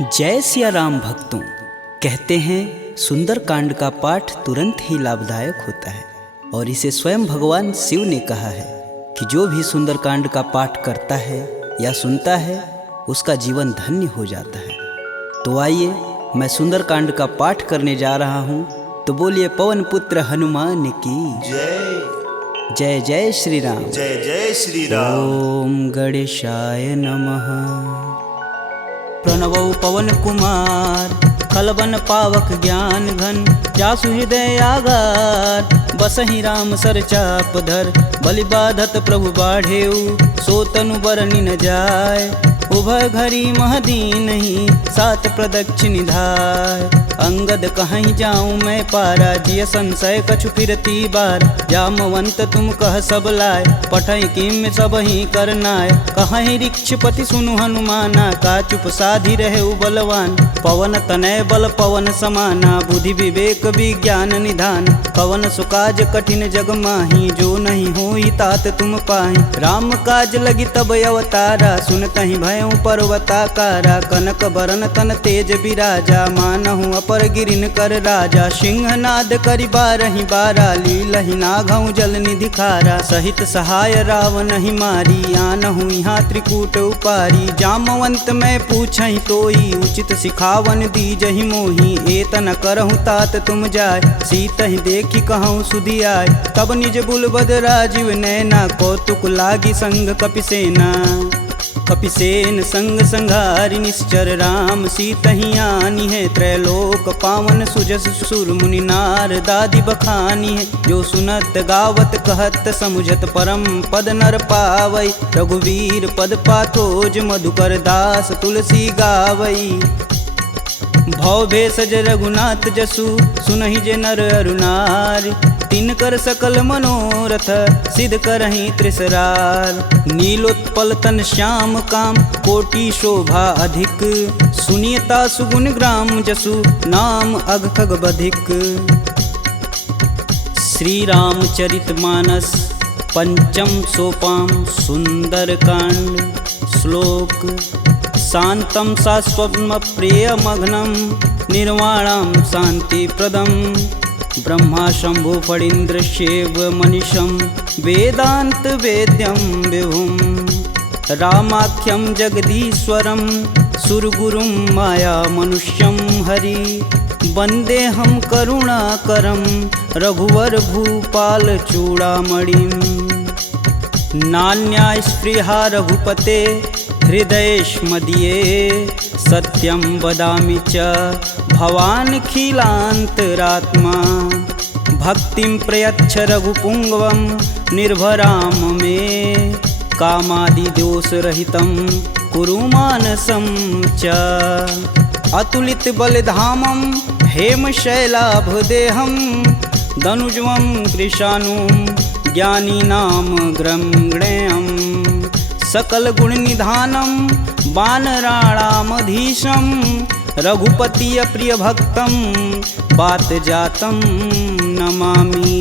जय सिया राम भक्तों। कहते हैं सुंदरकांड का पाठ तुरंत ही लाभदायक होता है और इसे स्वयं भगवान शिव ने कहा है कि जो भी सुंदरकांड का पाठ करता है या सुनता है उसका जीवन धन्य हो जाता है। तो आइए मैं सुंदरकांड का पाठ करने जा रहा हूँ, तो बोलिए पवन पुत्र हनुमान की जय जय। जय श्री राम। जय जय श्री राम। ओम गणेशाय नमः। प्रणवौ पवन कुमार खलबन पावक ज्ञान घन, जासु हृदय आगार बसहि राम सर चाप धर। बलि बाधत प्रभु बाढ़ेऊ, सो तनु बरनि न जाय। उभय घरी महदीन ही, सात प्रदक्षिण धाय। अंगद कहीं जाऊं मैं पारा, जिय संशय कछु फिरती बार। जामवंत तुम कह सब लाय, पठई किम सब ही करनाय। कहीं ऋक्षपति सुनु हनुमाना, का चुप साधि रहे बलवान। पवन तनय बल पवन समाना, बुद्धि विवेक विज्ञान निधान। पवन सुकाज कठिन जग माही, जो नहीं होई तात तुम पाही। राम काज लगी तब अवतारा, सुनतहि भयउ पर्वताकारा। कनक बरन तन तेज बिराजा, मानहु अपर गिरिन कर राजा। सिंहनाद करि बारहि बारा, लीलहि नाघउ जल निधि खारा। सहित सहाय रावण ही मारी, आनहु यहाँ त्रिकूट उपारी। जामवंत मैं पूछहि तोई, उचित सिखावन दीजहि मोही। एतन करहु तात तुम जाय, सीतहि देखि कहूँ सुधियाय। तब निज बुलबद राजीव नैना, कौतुक लागी संग कपिसेना। कपिसेन संग संघारि निश्चर, राम सीतहि आनी है। त्रैलोक पावन सुजस सुर मुनि नार, दादि बखानी है। जो सुनत गावत कहत समुझत, परम पद नर पावई। रघुवीर पद पाथोज, मधुकर दास तुलसी गावई। भव भेषज रघुनाथ जसु, सुनहि जे नर अरु नारी। तिनकर सकल मनोरथ, सिद्ध करहि त्रिसरार। नीलोत्पल तन श्याम काम, कोटि शोभा अधिक। सुनियता सुगुण ग्राम जसु, नाम अघ खग बधिक। श्री रामचरित मानस पंचम सोपान सुंदरकांड। श्लोक शांतं शाश्वतं प्रियमघ्नं, निर्वाणं शांतिप्रदं। ब्रह्मा शंभु फणीन्द्रशैव मनीषं, वेदांत वेद्यं विभुं। रामाख्यं जगदीश्वरं, सुरगुरुं माया मनुष्यं हरि। वन्देऽहं करुणाकरं, रघुवर भूपाल चूड़ामणिं। नान्या स्पृहा रघुपते, हृदयेष्मदीये। सत्यं वदामि च भवानखिलान्तरात्मा। भक्तिं प्रयच्छ रघुपुङ्गवं, निर्भरां मे। कामादिदोषरहितं कुरु मानसं च। अतुलित बलधामं हेमशैलाभदेहं, दनुजं कृशानुं ज्ञानिनां ग्रम्गणेयम्। सकल गुण निधानं वानराणामधीशं, रघुपति प्रिय भक्तं बात जातं नमामि।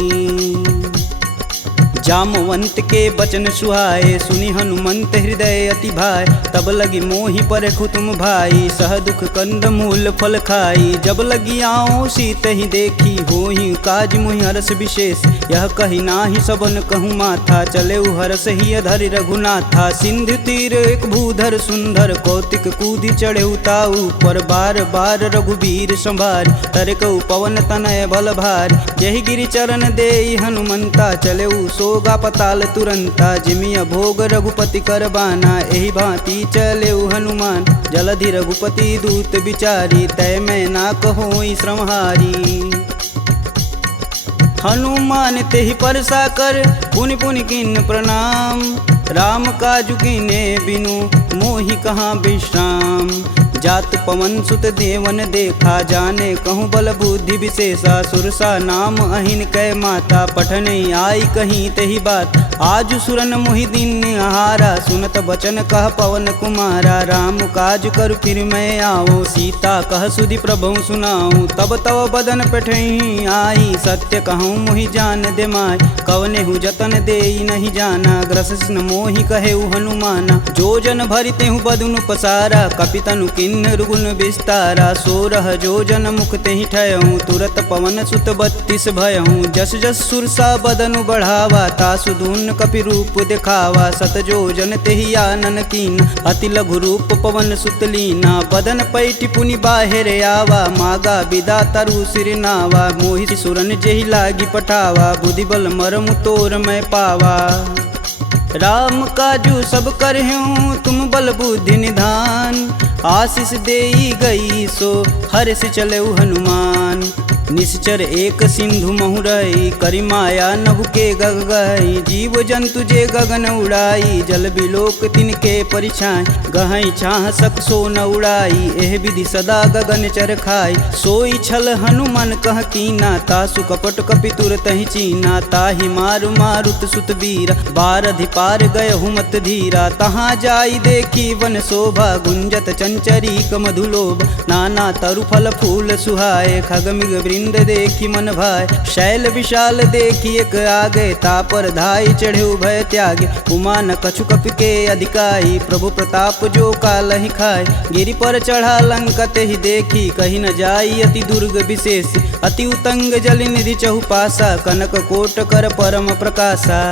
जामवंत के बचन सुहाए, सुनि हनुमंत हृदय अति भाय। तब लगी मोहि परखु तुम भाई, सह दुख कंद मूल फल खाई। जब लगी आओ सीत ही देखी, होहि काज मुहि हरस विशेष। यह कही नाही सबन कहूँ माथा, चले हरस ही अधरि रघुनाथा। सिंधु तीर एक भूधर सुंदर, कौतिक कूदि चढ़े ताऊ पर। बार बार रघुवीर संभार, तरकऊ पवन तनय बल भार। यही गिरि चरण देई हनुमंता, चले सोगा पताल तुरंता। जिमिय भोग रघुपति कर बाना, एहि भांति चले हनुमान। जलधि रघुपति दूत विचारी, तय मैं ना कहोई श्रमहारी। हनुमान तेहि परसा कर, पुनि पुनि किन्न प्रणाम। राम काजु कीन्हे बिनु, मोहि कहाँ विश्राम। जात पवन सुत देवन देखा, जाने कहूँ बल बुद्धि विशेषा। सुरसा नाम अहिन कै माता, पठन आई कहीं तेहि बात। आज सुरन मोहि दिन आहारा, सुनत बचन कह पवन कुमारा। राम काज कर फिर मैं आओ, सीता कह सुधि प्रभु सुनाऊं। तब तव बदन पठही आई, सत्य कहूँ मोहि जान दे माय। कवने हु जतन देई नहीं जाना, ग्रसिन मोहि कहेउ हनुमाना। जो जन भरिते हूँ बदनु पसारा, कपितनु किन्नर गुण विस्तारा। 16 जो जन मुख तेहि ठयहूँ, तुरत पवन सुत 32 भयहूँ। जस जस सुरसा बदनु बढ़ावा, तासु दून कपि रूप दिखावा। 7 जो जन तेहि आनन कीन, अति लघु रूप पवन सुत लीना। बदन पैठि पुनि बाहिर आवा, मागा बिदा तरु सिर नावा। मोहि सुरन जेहि लागी पठावा, बुद्धि बल मरमु तोर मैं पावा। राम काजू सब करहूँ तुम बल बुद्धि निधान, आशीष देई गई सो हर्ष चले हनुमान। निश्चर एक सिंधु महुरई, करि माया नभ के गग गई। जीव जंतु जे गगन उड़ाई, जल बिलोक तिनके परिछाई। गहई छाह सक सो न उड़ाई, एह विधि सदा गगन चर खाई। सोई छल हनुमान कह कीना, तासु कपट कपि तुरत ही चीना। ताहि मारु मारुत सुत वीर, बारधि पार गय हुमत धीरा। तहाँ जाई देखी वन शोभा, गुंजत चंचरीक मधुलोभ। नाना तरु फल फूल सुहाए, खगमिग वृंद देखी मन भाय। शैल विशाल देखी एक आगे, तापर धाई चढ़े भय त्यागे। उमा न कछु कपि के अधिकाई, प्रभु प्रताप जो कालहि खाय। गिरि पर चढ़ा लंका तेहि देखी, कही न जाई अति दुर्ग विशेष। अति उतंग जल निधि चहुपासा, कनक कोट कर परम प्रकाशा।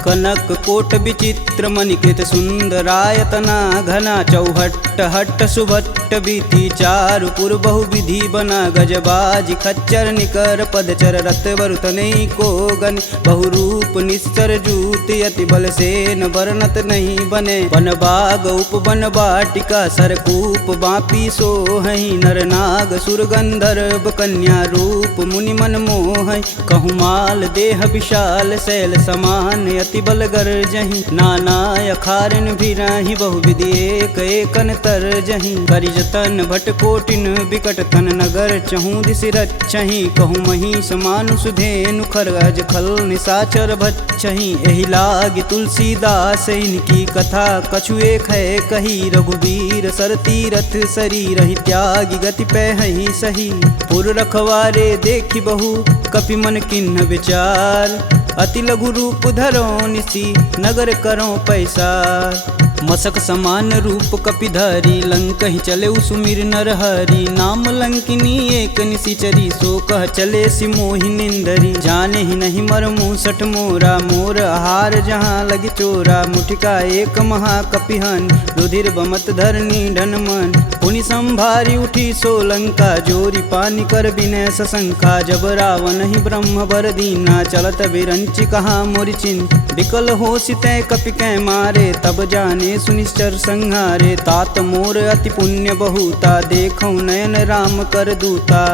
कनक कोट विचित्र मणिकृत सुंदरायतना घना। चौहट्ट हट्ट सुभट्ट बीती, चारु पुर बहु विधि बना। गजबाज खच्चर निकर पदचर, रत वरुतनई को गन। बहुरूप निश्चर जूति, अति बल सेन वर्णत नहीं बने। वन बाग उपवन बाटिका, सरकूप बापी सोहई। नर नाग सुर गंधर्व कन्या, रूप मुनि मन मोहई। कहु माल देह विशाल, शैल समान अति बल गरजहि। नाना अखारन भिराहि, बहुविधि एक एकन तरजहि। करि जतन भट कोटिन बिकट तन, नगर चहु दिस रचहि। कहु महिष मानुष धेनु, खरगज खल निशाचर भक्षहि। एहि लागी तुलसीदास इनकी कथा, कछु एक है कही। रघुवीर सर तीरथ शरीर, ही त्यागी गति पैहि सही। पुर रखवारे देखी बहु, कपि मन किन्ह विचार। अति लघु रूप धरो निसी, नगर करो पैसार। मसक समान रूप कपिधरी, लंक ही चले सुमिर नर हरि। नाम लंकिनी एक निशिचरी, सो कह चले सि मोहि निंदरी। जाने ही नहीं मर मूसठ मोरा, मोर आहार जहाँ लगी चोरा। मुठिका एक महा कपिहन, रुधिर बमत धरनी ढन मन। पुनि संभारी उठी सो लंका, जोरी पानी कर बिनय सशंका। जब रावण ही ब्रह्म बर दीना, चलत बिरंचि कहा मोरि चिन्ह। विकल हो सितै कपि कै मारे, तब जाने सुनिश्चर संहारे। तात मोर अति पुण्य बहुता, देखौ नयन राम कर दूता।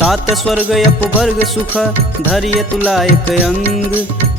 तात स्वर्ग अपवर्ग सुख, धरिय तुलायक अंग।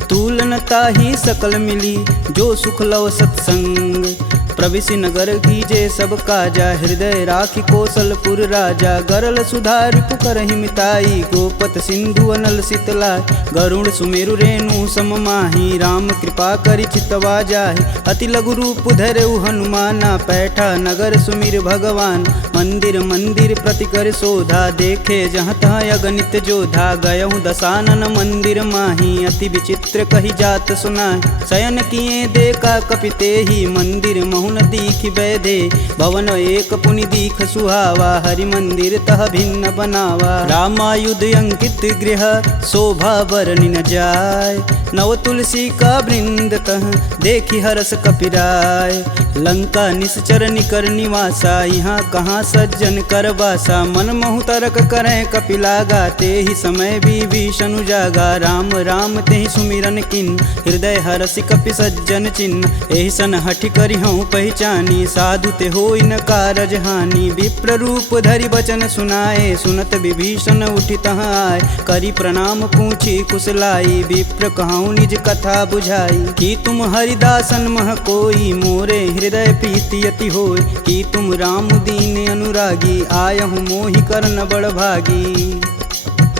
तुलन ताहि सकल मिली, जो सुख लव सत्संग। प्रविशि नगर कीजे सब काजा, हृदय राखि कौशलपुर राजा। गरल सुधार पुकरहि मिताई, गोपत सिंधु अनल शीतलाय। गरुड़ सुमेरु रेणु सम माही, राम कृपा करि चितवा जाहि। अति लघु रूप धरऊ हनुमाना, पैठा नगर सुमिर भगवान। मंदिर मंदिर प्रति कर शोधा, देखे जहाँ तहाँ अगणित जोधा। गयहु दशानन मंदिर माही, अति विचित्र कही जात सुनाय। शयन किए देखा कपि तेहि, मंदिर महुन दीख बैधे। भवन एक पुनि दीख सुहावा, हरि मंदिर तह भिन्न बनावा। रामायुध अंकित गृह, शोभा बरनि न जाय। नव तुलसी का वृंद तह, देखी हरस कपिराय। लंका निश्चर निकर निवासा, यहाँ कहाँ सज्जन कर बासा। मन महु तरक करें कपिलागा, तेहि समय विभीषण जागा। राम राम तेहि सुमिरन किन, हृदय हरसि कपि सज्जन चिन्ह। एहि सन हठि करि हूँ पहचानी, साधु ते होई न कारज हानि। विप्र रूप धरि बचन सुनाए, सुनत विभीषण उठि तहाँ आए। करि प्रणाम पूछी कुशलाई, विप्र कहूँ निज कथा बुझाई। कि तुम हरिदासन मह कोई, मोरे हृदय प्रीति अति होय। कि तुम राम दीन अनुरागी, आयहु मोहि करन बड़ भागी।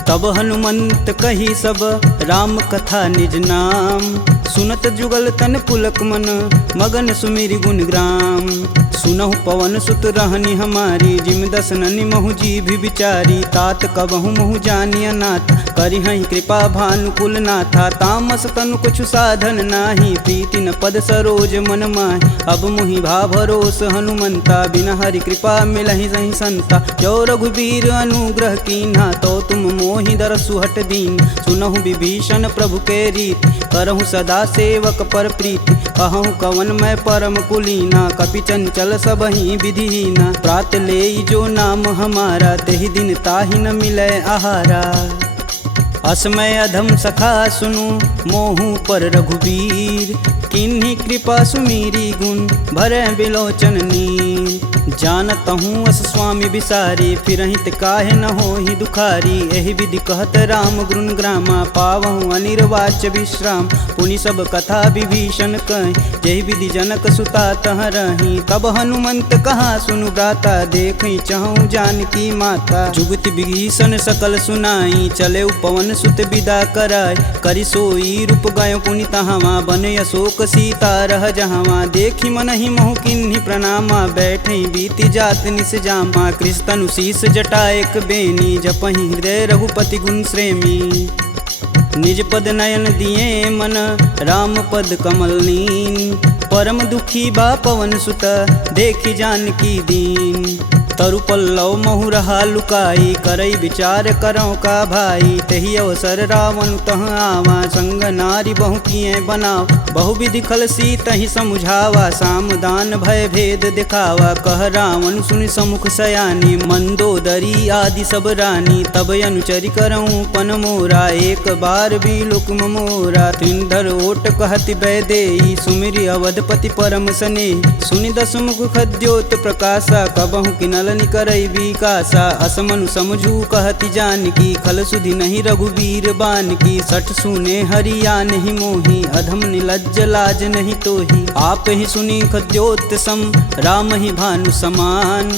तब हनुमंत कही सब राम कथा निज नाम। सुनत जुगल तन पुलक मन मगन सुमिरि गुण ग्राम। सुनहु पवन सुत रहनी हमारी जिम दसननि महु जी भी विचारी। तात कबहु महु जानिय नाथ करिहहि कृपा भानुकुल नाथा। तामस तनु कुछु साधन नाही प्रीति न पद सरोज मन माहि। अब मुहि भा भरोस हनुमंता बिन हरि कृपा मिलहि सहि संता। जो रघुबीर अनुग्रह कीन्हा तो तुम मोहि दरसु हट दीन। सुनहु विभीषण प्रभु के रीति करहु सदा सेवक पर प्रीति। कहूँ कवन मैं परम कुलीना कपि चंचल सबहि विधिहीना। प्रात लेई जो नाम हमारा तेहि दिन ताहि न मिलै आहारा। असमय अधम सखा सुनु मोहु पर रघुबीर। किन्हीं कृपा सुमीरी गुण भरै बिलोचन नीर। जानत हूँ अस स्वामी बिसारी फिरहित काहे न होहि दुखारी। एहि विधि कहत राम गुण ग्रामा पावहु अनिर्वाच्य विश्राम। पुनि सब कथा विभीषण कहि जेहि विधि जनक सुता तह रही। तब हनुमंत कहा सुनु भ्राता देखहि चहु जानकी माता। जुगति विभीषण सकल सुनाई चले पवन सुत विदा कराय। करि सोई रूप गयो पुनि तहावा बन अशोक सीता रह जहावा। देखि मनहि मोहु किन्हीं प्रणामा बैठे बीति जात निस जामा। कृष्ण शीस जटा एक बेनी जपहि हृदय रघुपति गुण श्रेमी। निज पद नयन दिए मन राम पद कमल नीन। परम दुखी बा पवन सुत देखि जानकी दीन। तरु पल्लव महु रहा लुकाई करई विचार करौ का भाई। तही अवसर रावण तह आवा संग नारी बहु किए बनाव। बहु विधि खल सी तही समुझावा साम दान भय भेद दिखावा। कह रावण सुनि समुख सयानी मंदोदरी आदि सब रानी। तब अनुचरि करऊँ पन मोरा एक बार भी लुक मोरा। त्रिंधर ओट कहति बैदेई सुमिरि अवधपति परम स्नेही। सुनि दसमुख खद्योत प्रकाशा कबहु किनल करई विकासा। असमनु समझू कहति जानकी खल सुधि नहीं रघुबीर बान की। सठ सुने हरिया नहीं मोही अधम निलज्ज लाज नहीं तोही। आप ही सुनी खद्योत सम राम ही भानु समान।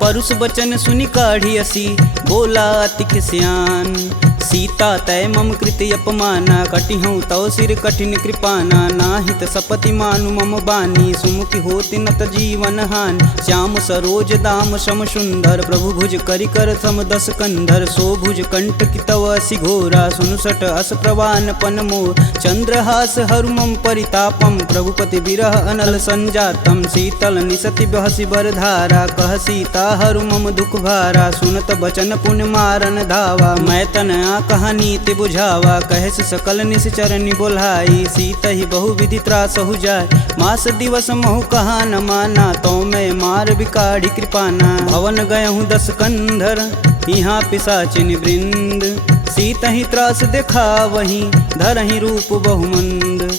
परुष बचन सुनि काढ़ी असी बोला अति खिसियान। सीता तय मम कृति अपमाना कटिहूँ तव सिर कठिन कृपाना। नाहित सपति मानु मम बानी सुमुखि होति नत जीवन हानि। श्याम सरोज दाम सम सुंदर प्रभु भुज करि कर सम दस कंधर। सो भुज कंठ की तव असि घोरा सुनुसट अस प्रवान पन मोर। चंद्रहास हरु मम परितापम प्रभुपति बिरह अनल संजातम। शीतल निसति बहसि बर धारा कह सीता हरु मम दुख भारा। सुनत बचन पुन मारन धावा मैं तन कहानी ते बुझावा। कहस सकल निश्चरनि बोलाई सीत ही बहु विधि त्रास हो जाय। मास दिवस महु कहा न माना तो मैं मार बिकाढ़ी कृपाना। भवन गयहूँ दस कंधर यहाँ पिशाचिन वृंद। सीत ही त्रास देखा वहीं धरहि रूप बहुमंद।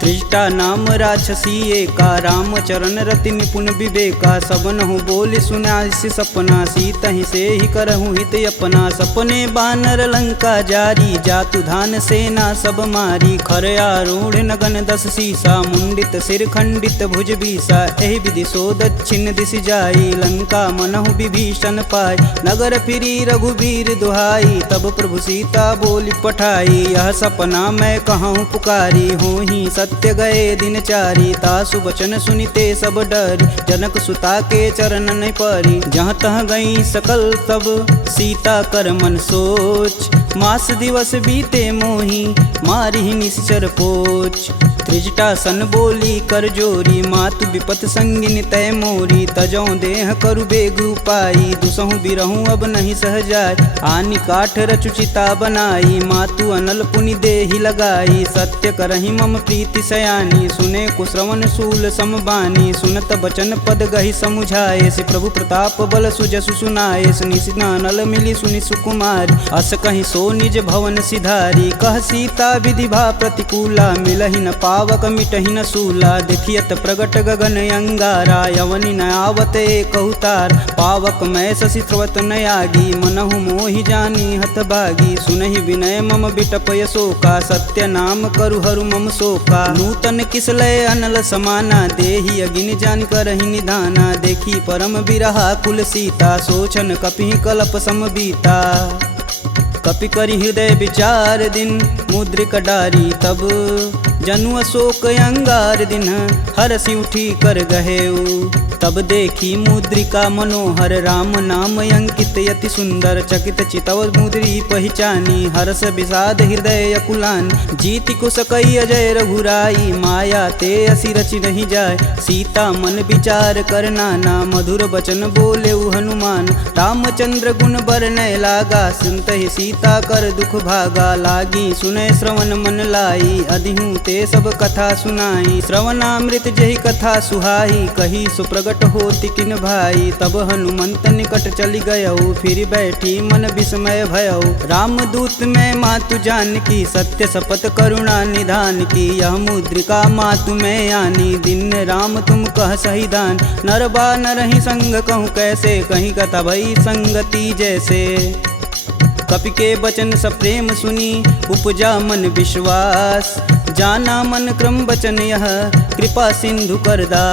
त्रिजटा नाम राक्षसी एका राम चरण रति निपुण विवेका। सबनहु बोल सुनासि सपना सीत ही से ही करहु हित अपना। सपने बानर लंका जारी जातु धान सेना सब मारी। खर आरूढ़ नगन दस सीसा मुंडित सिर खंडित भुज बीसा। एहि विधि सो दक्षिण दिश जाई लंका मनहु विभीषण पाय। नगर फिरी रघुबीर दुहाई तब प्रभु सीता बोली पठाई। यह सपना मैं कहूँ पुकारी हूँ ही सत्य गए दिन चारी। तासु बचन सुनिते सब डरी जनक सुता के चरण नहीं परी। जहाँ तह गई सकल तब सीता कर मन सोच। मास दिवस बीते मोही मारी निश्चर पोच। त्रिजटा सन बोली कर जोरी मातु विपत संगिन तय मोरी। तजौ देह करु बेग उपाई दुसहु बिरहूँ अब नहीं सह जाय। आनि काठ रचुचिता बनाई मातु अनल पुनि देहि लगाई। सत्य करहि मम प्रीति सयानी सुने कुश्रवण शूल समबानी। सुनत बचन पद गहि समुझाए से प्रभु प्रताप बल सुजसु सुनाए। निशिना नल मिली सुनि सुकुमारी अस कहीं सो निज भवन सिधारी। कह सीता विधि भा प्रतिकूला मिलहि न पावक मिटहि न सूला। देखियत प्रगट गगन अंगारा यवनि न आवत एक अवतार। पावक मैं शशि स्रवत न आगी मनहु मोहि जानी हत भागी। सुनहि विनय मम बिटपय शोका सत्य नाम करु हरु मम शोका। नूतन किसलय अनल समाना देहि अगिन जान करहि निधाना। देखी परम बिरहा कुल सीता सोचन कपिहि कलप सम बीता। कपि करि हृदय विचार दिन मुद्रिक डारी तब जनु अशोक अंगार दिन हरसि उठी कर गहेऊ। तब देखी मुद्रिका मनोहर राम नाम अंकित यति सुंदर चकित चितव मुद्री पहचानी हर्ष विषाद हृदय अकुलान जीति को सकई अजय रघुराई माया ते असि रचि नहीं जाय सीता मन विचार कर नाना मधुर बचन बोले हनुमान रामचंद्र गुण बरनय लागा सुनत ही सीता कर दुख भागा लागी सुनय श्रवण मन लाई अधिहूँ ते सब कथा सुनाई श्रवणामृत जही कथा सुहाई कही सुप्रगट होति किन भाई। तब हनुमंत निकट चली गयऊ फिर बैठी मन विस्मय भयऊ रामदूत में मातु जानकी सत्य शपथ करुणा निधान की यह मुद्रिका मातु में आनी दिन राम तुम कह सही दान नर बा नरहि संग कहूँ कैसे कहीं कथा भई संगति जैसे। कपि के बचन सप्रेम सुनी उपजा मन विश्वास जाना मन क्रम बचन यह कृपा सिंधु करदा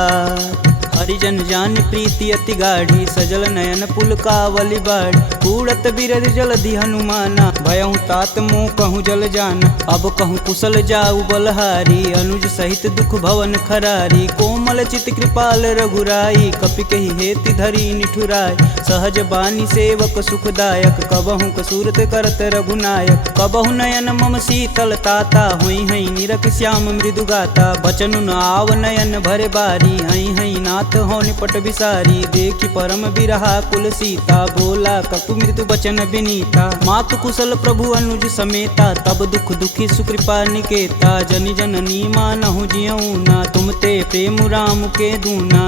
हरिजन जान प्रीति अति गाढ़ी सजल नयन पुलकावली बाढ़ उड़त बिरद जलधि हनुमाना भयहु तात मोह कहूँ जल जान अब कहूँ कुशल जाऊ बलहारी अनुज सहित दुख भवन खरारी कोमल चित कृपाल रघुराई कपि कही हेति धरी निठुराय सहज बानी सेवक सुखदायक कबहु कसूरत करत रघुनायक कबहु नयन मम शीतल ताता हुई हई निरख श्याम मृदु गाता बचनु न आव नयन भरे बारी हई हई नाथ हो निपट विसारी देखी परम बिरहा कुल सीता बोला कपि मृदु बचन विनीता मातु कुशल प्रभु अनुज समेता तब दुख दुखी सुकृपा निकेता जनि जननी मानहु जियऊ ना तुम ते प्रेम राम के दूना।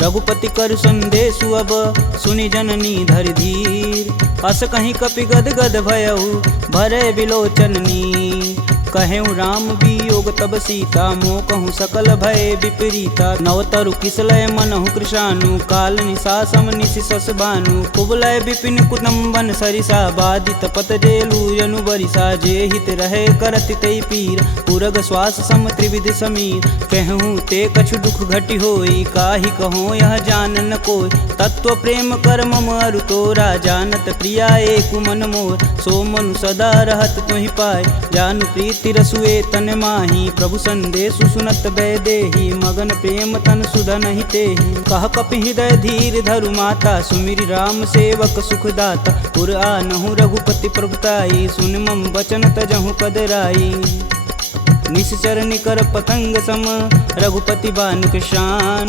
रघुपति कर संदेशु अब सुनि जननी धरि धीर अस कहीं कपि गद गद भयऊ भरे बिलोचननी कहेऊ राम वियोग तब सीता मोह कहूँ सकल भय विपरीता नवतरु किसलय मनहु कृशानु काल निशा सम निशि सस भानु कुबलय विपिन कुटुम्बन सरिसा बाधित पत जेलु जनु बरिसा जे हित रहे करति तै पीर पुरग श्वास सम त्रिविध समीर कहूँ ते कछु दुख घटि होई काहि कहो यह जान न कोय तत्व प्रेम कर मम अरु तोरा जानत प्रिया एक मन मोर सो मनु सदा रहत तुहि पाय जानु प्रीति रसुए तन माही प्रभु संदेशु सुनत बैदेही मगन प्रेम तन सुधन ही तेहि कह कपि हृदय धीर धरु माता सुमिरि राम सेवक सुखदाता पुर आनहु रघुपति प्रभुताई सुन मम बचन तजहु कदराई निश्चर निकर पतंग सम रघुपति बानिक शान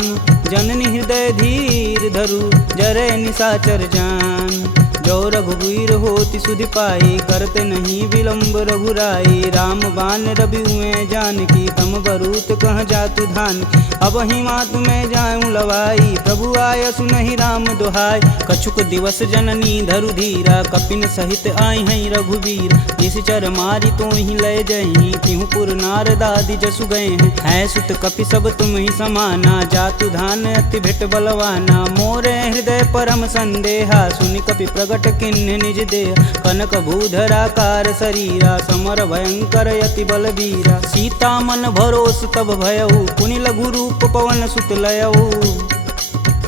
जननी हृदय धीर धरु जरे निशाचर जान जो रघुवीर होति सुधि पाई करते नहीं विलम्ब रघुराई राम बान रवि हुए जानकी तम बरूत कह जातु धान अब ही मातु में जाऊं लवाई प्रभु आय सुनहि राम दुहाई कछुक दिवस जननी धरु धीरा कपिन सहित आई हैं रघुवीर निश्चर मारी तो ही लय जही तिहु पुर नारदादि जसु गए हैं सुत कपि सब तुम ही समाना जातु धान अति भेट बलवाना मोरे हृदय परम संदेहा सुनि कपि प्रगट किन्ह निज देह कनक भूधराकार शरीरा समर भयंकर यति बलबीरा सीता मन भरोस तब भयऊ पुनि लघु रूप पवन सुत लयऊ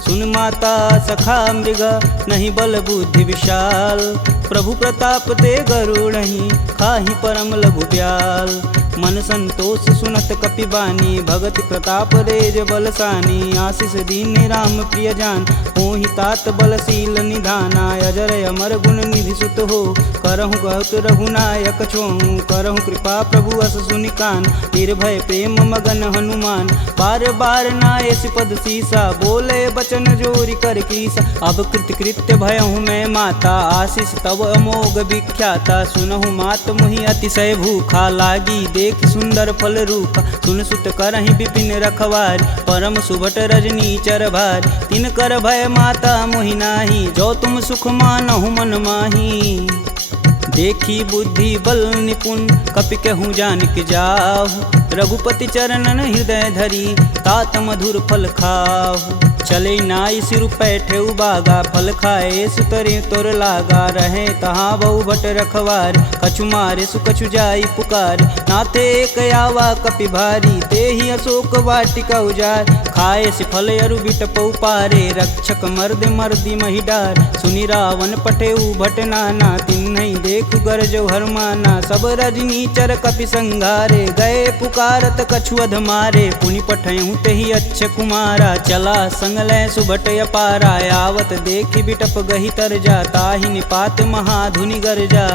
सुन माता सखा मृग नहीं बल बुद्धि विशाल प्रभु प्रताप ते गरुड़हि खाहि परम लघु ब्याल मन संतोष सुनत कपि बानी भगति प्रताप रेज बलसानी आशीष दीन राम प्रिय जान होहि तात बलशील निधाना अजर अमर गुण निधि सुत हो करहु कहत रघुनायक छोहु करहु कृपा प्रभु अस सुनिकान निर्भय प्रेम मगन हनुमान बार बार नायस पद सीसा बोले बचन जोरी कर कीसा अब कृत्य भयहु मैं माता आशीष तब अमोघ विख्याता सुनहु मात मुहि अतिशय भूखा लागी देख सुंदर फल रूप सुन सुत करहि विपिन रखवार परम सुभट रजनी चर भार तिन कर भय माता मोहि नाही जो तुम सुख मानहु मन माही देखी बुद्धि बल निपुण कपि कहूँ जानिक जाहु रघुपति चरणन हृदय धरी तात मधुर फल खाहु चले नाई सिर पैठे बागा फल खाए सुतरे तोर लागा रहे तहाँ बहु भट रखवार कछु मारे सुकछु जाई पुकार नाथे एक आवा कपि भारी ते ही अशोक वाटिका उजार खाए सिफल अरु बिटपौ पारे, रक्षक मर्द मर्दी महिडार। सुनि रावण पटेऊ भट नाना, तिन्हई देखु गरजौ हरमाना। सब रजनीचर कपि संघारे, गए पुकारत कछु अध मारे। पुनि पठयहु तेहि अच्छ कुमारा, चला संग लै सुभट अपारा। आवत देखि बिटप गहि तरजा, ताहि निपात महाधुनि गरजा।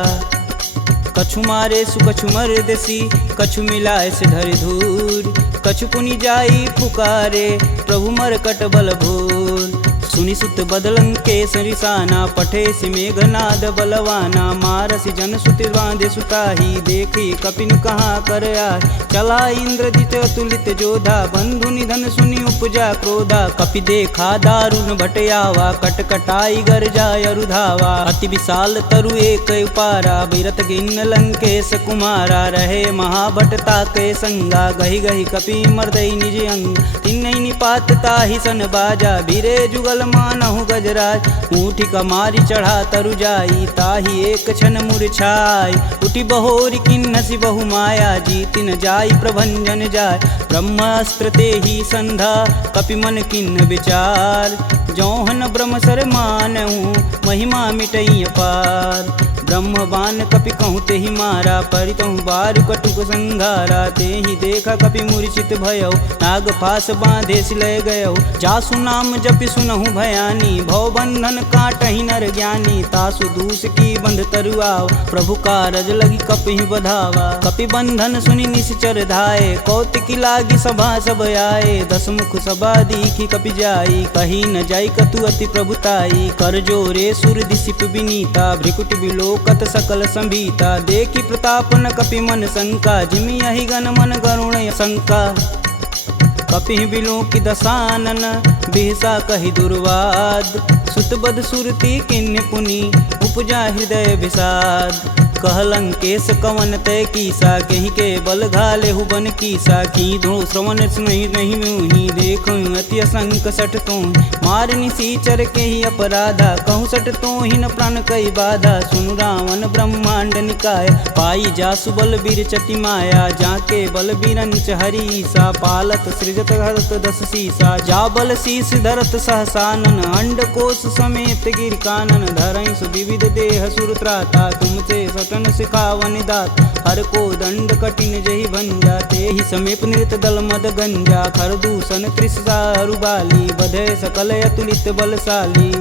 कछु मारे सु कछु मर्दसी, कछु मिलाए से धरि धूर। कछु पुनि जाई पुकारे, प्रभु मरकट बल भूर। सुनि सुत बदलंकेश रिसाना, पठे सि मेघनाद बलवाना। मारसि जन सुति बांधे सुताही, देखी कपिन कहाँ कर आए। चला इंद्रजित अतुलित जोधा, बंधु निधन सुनि उपजा क्रोधा। कपि देखा दारुण भटयावा, कटकटाई गरजा अरुधावा। अति विशाल तरु एक उपारा, बिरत गिन्न लंकेश कुमारा। रहे महाभटता के संगा, गहि गहि कपि मर्दई निज अंग। तिन्हई निपात ताहि सन बाजा, भीरे जुगल मानहु गजराज। ऊँठी कमारी चढ़ा तरु जाई, ताहि एक क्षण मूर्छाई। उठि बहोरी किन्नसी बहु माया, जीति न जाई प्रभंजन जाय। ब्रह्मास्त्र तेहि संधा, कपि मन किन्न विचार। जौहन ब्रह्म सर मानहु, महिमा मिटई अपार। ब्रह्म बान कपि कहूँ तेहि मारा, परितहु बारु कटुक संघारा। तेहि देखा कपि मूर्छित भयउ, नाग पास बांधे सिलय गयउ। जासु नाम जपि सुनहु भयानी, भव बंधन काटहि नर ज्ञानी। तासु दूस की बंध तरुआव, प्रभु कारज लगी कपि बधावा। कपि बंधन सुनि निश्चर धाये, कौतिकी लागी सभा सब आए। दस मुख सभा दीखी कपि जाई, कही न जाई कतु अति प्रभुताई। कर जोरे सुर दिसिप विनीता, भ्रिकुट बिलोकत सकल संभीता। देखी प्रताप न कपि मन शंका, जिमि यही गण मन गरुण शंका। कपि बिलों की दसानन, बिहसा कहि दुर्वाद। सुतबद सुरती किन्य पुनि, उपजा हृदय विषाद। कहलंकेश कवन तय कीसा, कहीं के बल घाले हुबन कीसा। की धो श्रवण नहीं नहीं मुहि, देखो अति असंक सठ तो। मार निसीचर के ही अपराधा, कहूँ सठ तो ही न प्राण कई बाधा। सुनु रावण ब्रह्मांड निकाय, पाई जासु बल बीर चति माया। जाके बल बीरंच हरीसा, पालत सृजत हरत दस सीसा। जा बल शीस धरत सहसानन, अंड कोश समेत गिर कानन। धरई सुविविध देह सुर त्राता, तुमसे सटन सिखावन दात। हर को दंड कठिन जहि भंजा, तेहि समीप नृत दल मद गंजा। खरदूषण त्रिसारु बाली, बधे सकल अतुलित बलशाली।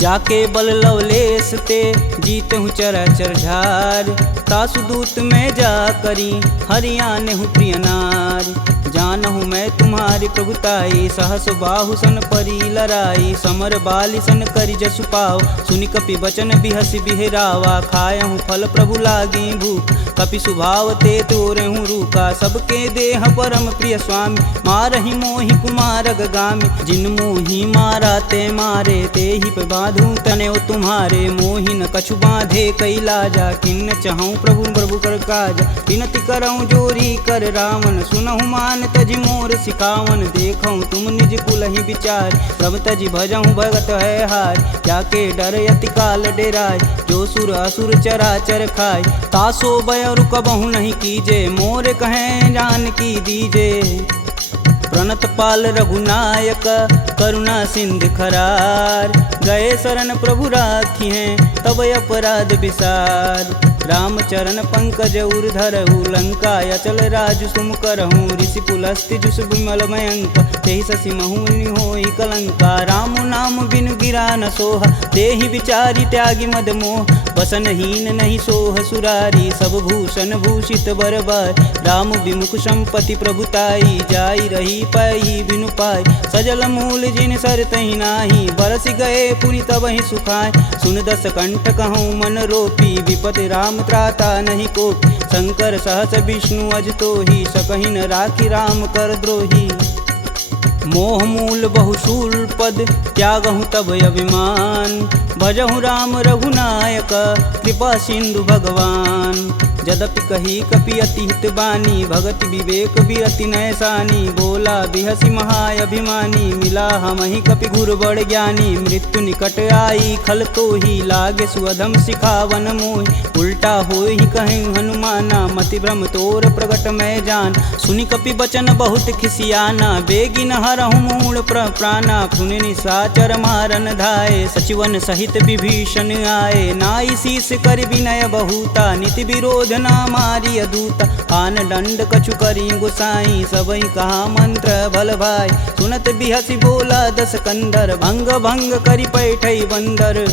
जाके बल लवलेश ते, जीतहु चराचर झार। तासु दूत में जा करी, हरियाने हूँ प्रिय नार। जानहु मैं तुम्हारी प्रभुताई, सहस बाहु सन परी लराई। समर बाली सन करि जसु पाव, सुनि कपि बचन बिहसि बिहरावा। खायहु फल प्रभु लागी भूख, कपि सुभाव ते तोरहु रूखा। सबके देह परम प्रिय स्वामी, मारहि मोहि कुमार गामी। जिन मोहि मारा ते मारे, तेहि पे बांधु तने तुम्हारे। मोहि न कछु बांधे कैलाजा, किन्न चहु प्रभु प्रभु कर काज। विनति करऊँ जोरी कर रावण, सुनहु मान तजि मोर सिखावन। देखऊँ तुम निज कुलहि विचार, प्रभ तजि भजहु भगत है हार। जाके डर यति काल डेराय, जो सुर असुर चराचर खाय। तासो भय रुकबहु नहीं कीजे, मोर कहें जान की दीजे। प्रणत पाल रघुनायक, करुणा सिंध खरार। गए शरण प्रभु राखी हैं, तब अपराध विसार। रामचरण पंकज उर धरहु, लंका अचल राजु सुम करहूँ। ऋषि पुलस्ति जुस विमल मयंक, तेहि शशि महुनि होई कलंका। राम नाम बिनु गिरा न सोहा, देहि विचारी त्यागी मद मोह। वसनहीन नहीं सोह सुरारी, सब भूषण भूषित बरबार। राम विमुख संपत्ति प्रभुताई, जाई रही पाई बिनु पाई। सजल मूल जिन सर तहि नाही, बरस गए पुनि तबहि सुखाय। सुन दस कंठ कहूँ मन रोपी, विपति राम त्राता नहीं कोपी। शंकर सहस विष्णु अज तोहि, सकहि न राखी राम कर द्रोही। मोह मूल बहुशूल पद, त्यागहु तब अभिमान। भजहु राम रघुनायक, कृपा सिंधु भगवान। यद्यपि कही कपि अति हित बानी, भगति विवेक बिरति नैसानी। बोला बिहसी महाअभिमानी, मिला हमहि कपि गुर बड़ ज्ञानी। मृत्यु निकट आई खल तो ही, लागे सुअधम सिखावन मोहि। उल्टा होई कहीं हनुमाना, मति भ्रम तोर प्रगट मैं जान। सुनि कपि बचन बहुत खिसियाना, बेगिन हरहु मूल प्राणा। सुनि निशाचर मारन धाये, सचिवन सहित विभीषण आए। नाई शीस कर विनय बहुता, नीति विरोध ना मारी अदूता। आन दंड कछु करी गुसाई, सबई कहा मंत्र भल भाई। सुनत बिहसी बोला दस कंदर, भंग भंग करि पैठई बंदर।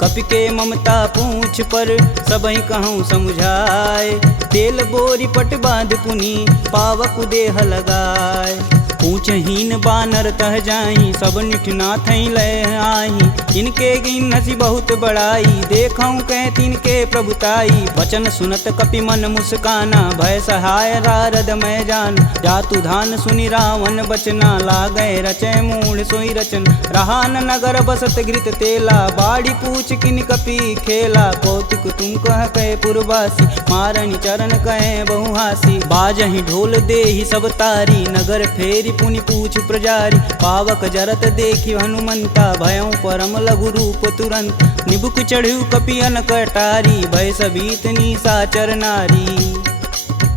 कपि के ममता पूछ पर, सबई कहूँ समझाए। तेल बोरी पट बांध पुनी, पावक देह लगाए। पूछहीन बानर तह जाही, सब निठना थई लय आही। इनके गिन हसी बहुत बड़ाई, देखऊँ कह तिनके प्रभुताई। वचन सुनत कपि मन मुस्काना, भय सहाय रारद मैं जान। जातु धान सुनि रावण बचना, लागय रचय मूढ़ सोई रचन। रहान नगर बसत घृत तेला, बाड़ी पूछ किन कपि खेला। कौतुक तुम कह कहे पुरवासी, मारणी चरण कहे बहुहासी। बाजहि ढोल देहि सब तारी, नगर फेरी पुनि पूछ प्रजारी। पावक जरत देखि हनुमंता, भयउ परम लघु रूप तुरंत। निबुक चढ़ू कपियन कटारी, भय सबीत निशाचर नारी।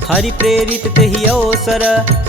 हरि प्रेरित तेहि अवसर,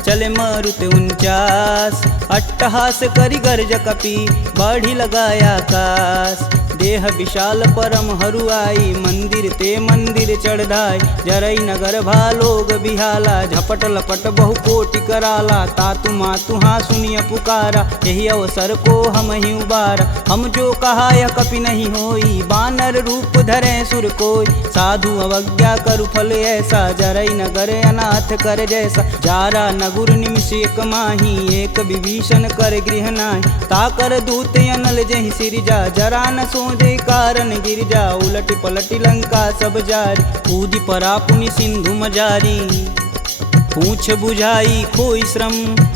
चले मारुत 49। अट्टहास करि गर्ज कपि, बाढ़ी लगाया आकाश। देह विशाल परम हरुआई, मंदिर ते मंदिर चढ़ाई। जरई नगर भालोग बिहाला, झपट लपट बहु कोटि कराला। तातु मातु हाँ सुनिय पुकारा, यही अवसर को हम ही उबारा। हम जो कहा यह कपि नहीं होई, बानर रूप धरे सुर कोई। साधु अवज्ञा करु फल ऐसा, जरई नगर अनाथ कर जैसा। जारा नगुर निमिष एक माही, एक विभीषण कर गृह नाहि। ताकर दूत अनल जहि सिरजा, जरा न सोजे कारण गिरजा। उलटि पलटि लंका सब जारी, कूदि परा पुनि सिंधु मजारी। पूछ बुझाई खोई श्रम,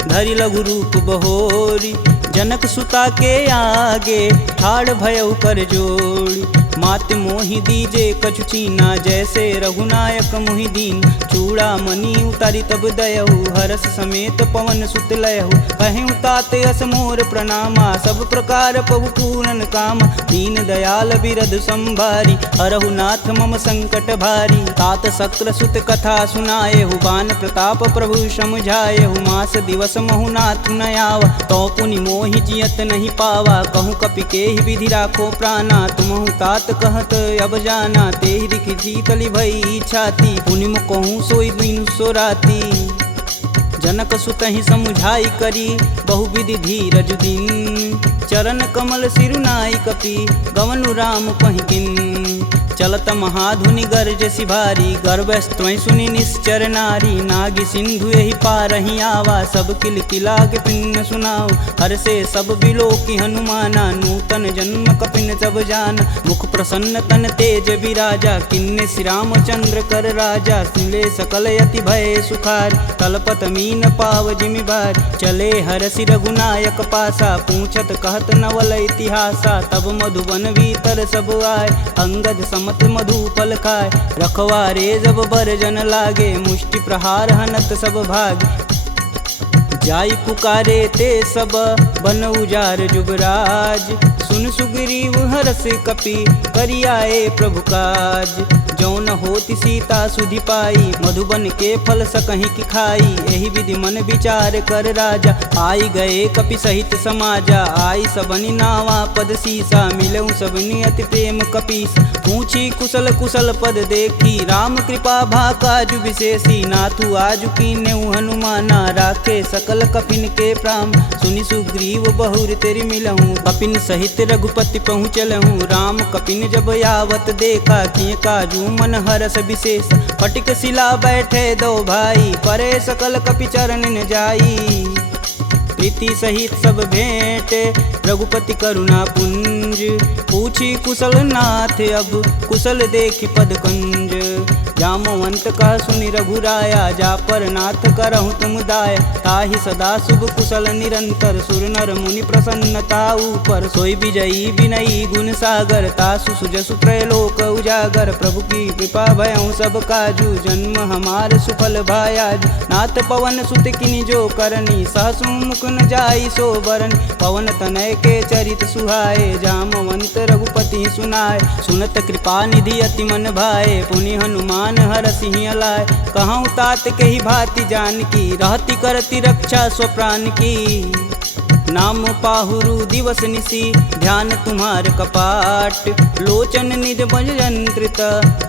धरि लघु रूप बहोरी। जनक सुता के आगे, ठाड़ भयउ कर जोड़ी। मात मोहि दीजे कछु चीना, जैसे रघुनायक मोहि दीन। चूड़ा मणि उतारी तब दयहु, हरस समेत पवन सुत लयहु। कहें तात यस मोर प्रणामा, सब प्रकार प्रभु पूरन काम। दीन दयाल बिरध संभारी, हरहु नाथ मम संकट भारी। तात शक्र सुत कथा सुनाएहु, बान प्रताप प्रभु समझाएहु। मास दिवस महु नाथ न आवा, तो पुनि मोहि जियत नहीं पावा। कहूँ कपि के ही विधि राखो प्राणा, तुमहु तात कहत अब जाना। तेहि दिखि शीतली भई छाती, पुनि कहूँ सोई दिन सो राती। जनक सुतहि समुझाई करी, बहुविधि धीरज दिन। चरण कमल सिरुनाई कपि, गवनु राम पहिकिन। चलत महाधुनि गर्ज सिभारी, गर्भस्त्वं सुनि निश्चर नारी। नागी सिंधु यही पारहि आवा, सब किल किलाग पिन्न सुनाओ। हर से सब बिलोकि हनुमाना, नूतन जन्म कपिन सब जान। मुख प्रसन्न तन तेज विराजा, किन्ने श्री रामचंद्र कर राजा। सिले सकल यति भय सुखार, तलपत मीन पाव जिमि भार। चले हरसि रघुनायक पासा, पूछत कहत नवल इतिहासा। तब मधुबन भीतर सब आए, अंगद मत मधुपल खाए। रखवारे जब बरजन लागे, मुष्टि प्रहार हनत सब भाग। जाई पुकारे ते सब, बन उजार जुबराज। सुन सुग्रीव हरस कपि, करियाए प्रभु काज। जौन होति सीता सुधि पाई, मधुबन के फल सकहि की खाई। एहि विधि मन विचार कर राजा, आई गए कपि सहित समाजा। आई सबनि नावा पद सीसा, मिलऊँ सबनि अति प्रेम कपीस। पूछी कुशल कुशल पद देखी, राम कृपा भाकाजु विशेषी। नाथु आजु कीन्यउ हनुमाना, राखे सकल कपिन के प्राम। सुनि सुग्रीव बहुर तेरि मिलहूँ, कपिन सहित रघुपति पहुँचलहूँ। राम कपिन जब यावत देखा, किए काजू मन हरस विशेष। फटिक शिला बैठे दो भाई, परे सकल कपि चरण न जाई। प्रीति सहित सब भेंट, रघुपति करुणा पुंज। पूछी कुशल नाथ अब, कुशल देखि पद कंज। जामवंत कह सुनि रघुराया, जा पर नाथ करहु तुम दाया। ताहि सदा शुभ कुशल निरंतर, सुर नर मुनि प्रसन्नता ऊपर। सोई विजयी विनयी गुण सागर, तासु सुजसु त्रैलोक उजागर। प्रभु की कृपा भयउ सब काजू, जन्म हमार सुफल भायाज। नाथ पवन सुत किनि जो करनी, सहसु मुख न जाई सो बरन। पवन तनय के चरित सुहाए, जामवंत रघुपति सुनाए। सुनत कृपा निधि अति मन भाए, पुनि हनुमान हर सिंह लाए। कहूँ तात के ही भांति जानकी, रहती करती रक्षा स्वप्राण की। नाम पाहुरु दिवस निसी, ध्यान तुम्हार कपाट। लोचन निज बज यंत्रित,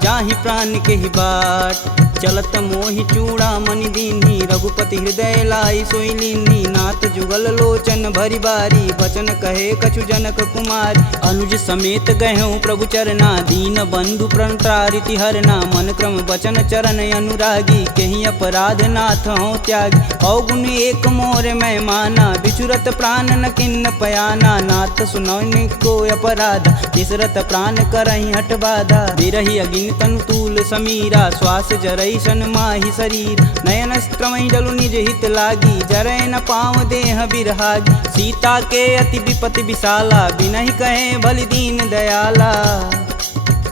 जाहि प्राण के ही बाट। चलत मोहि चूड़ामणि दीन्ही, रघुपति हृदय लाई सोई लीन्ही। नाथ जुगल लोचन भरी बारी, बचन कहे कछु जनक कुमार। अनुज समेत गहूँ प्रभु चरना, दीन बंधु प्रणतारिति हरना। मन क्रम बचन चरण अनुरागी, कहीं अपराध नाथ हो त्यागी। अवगुण एक मोर मैं माना, बिचुरत प्राण न किन्न पयाना। नाथ सुनौनि को अपराध, तिसरत प्राण करहि हठ बाधा। बिरहि अगिन तनु तूल समीरा, श्वास जरई सन माहि शरीर। नयन स्त्रमहि जलु निज हित लागी, जरै न पाँव देह बिरहागी। सीता के अति विपति विशाला, बिनहि कहे बलि दीन दयाला।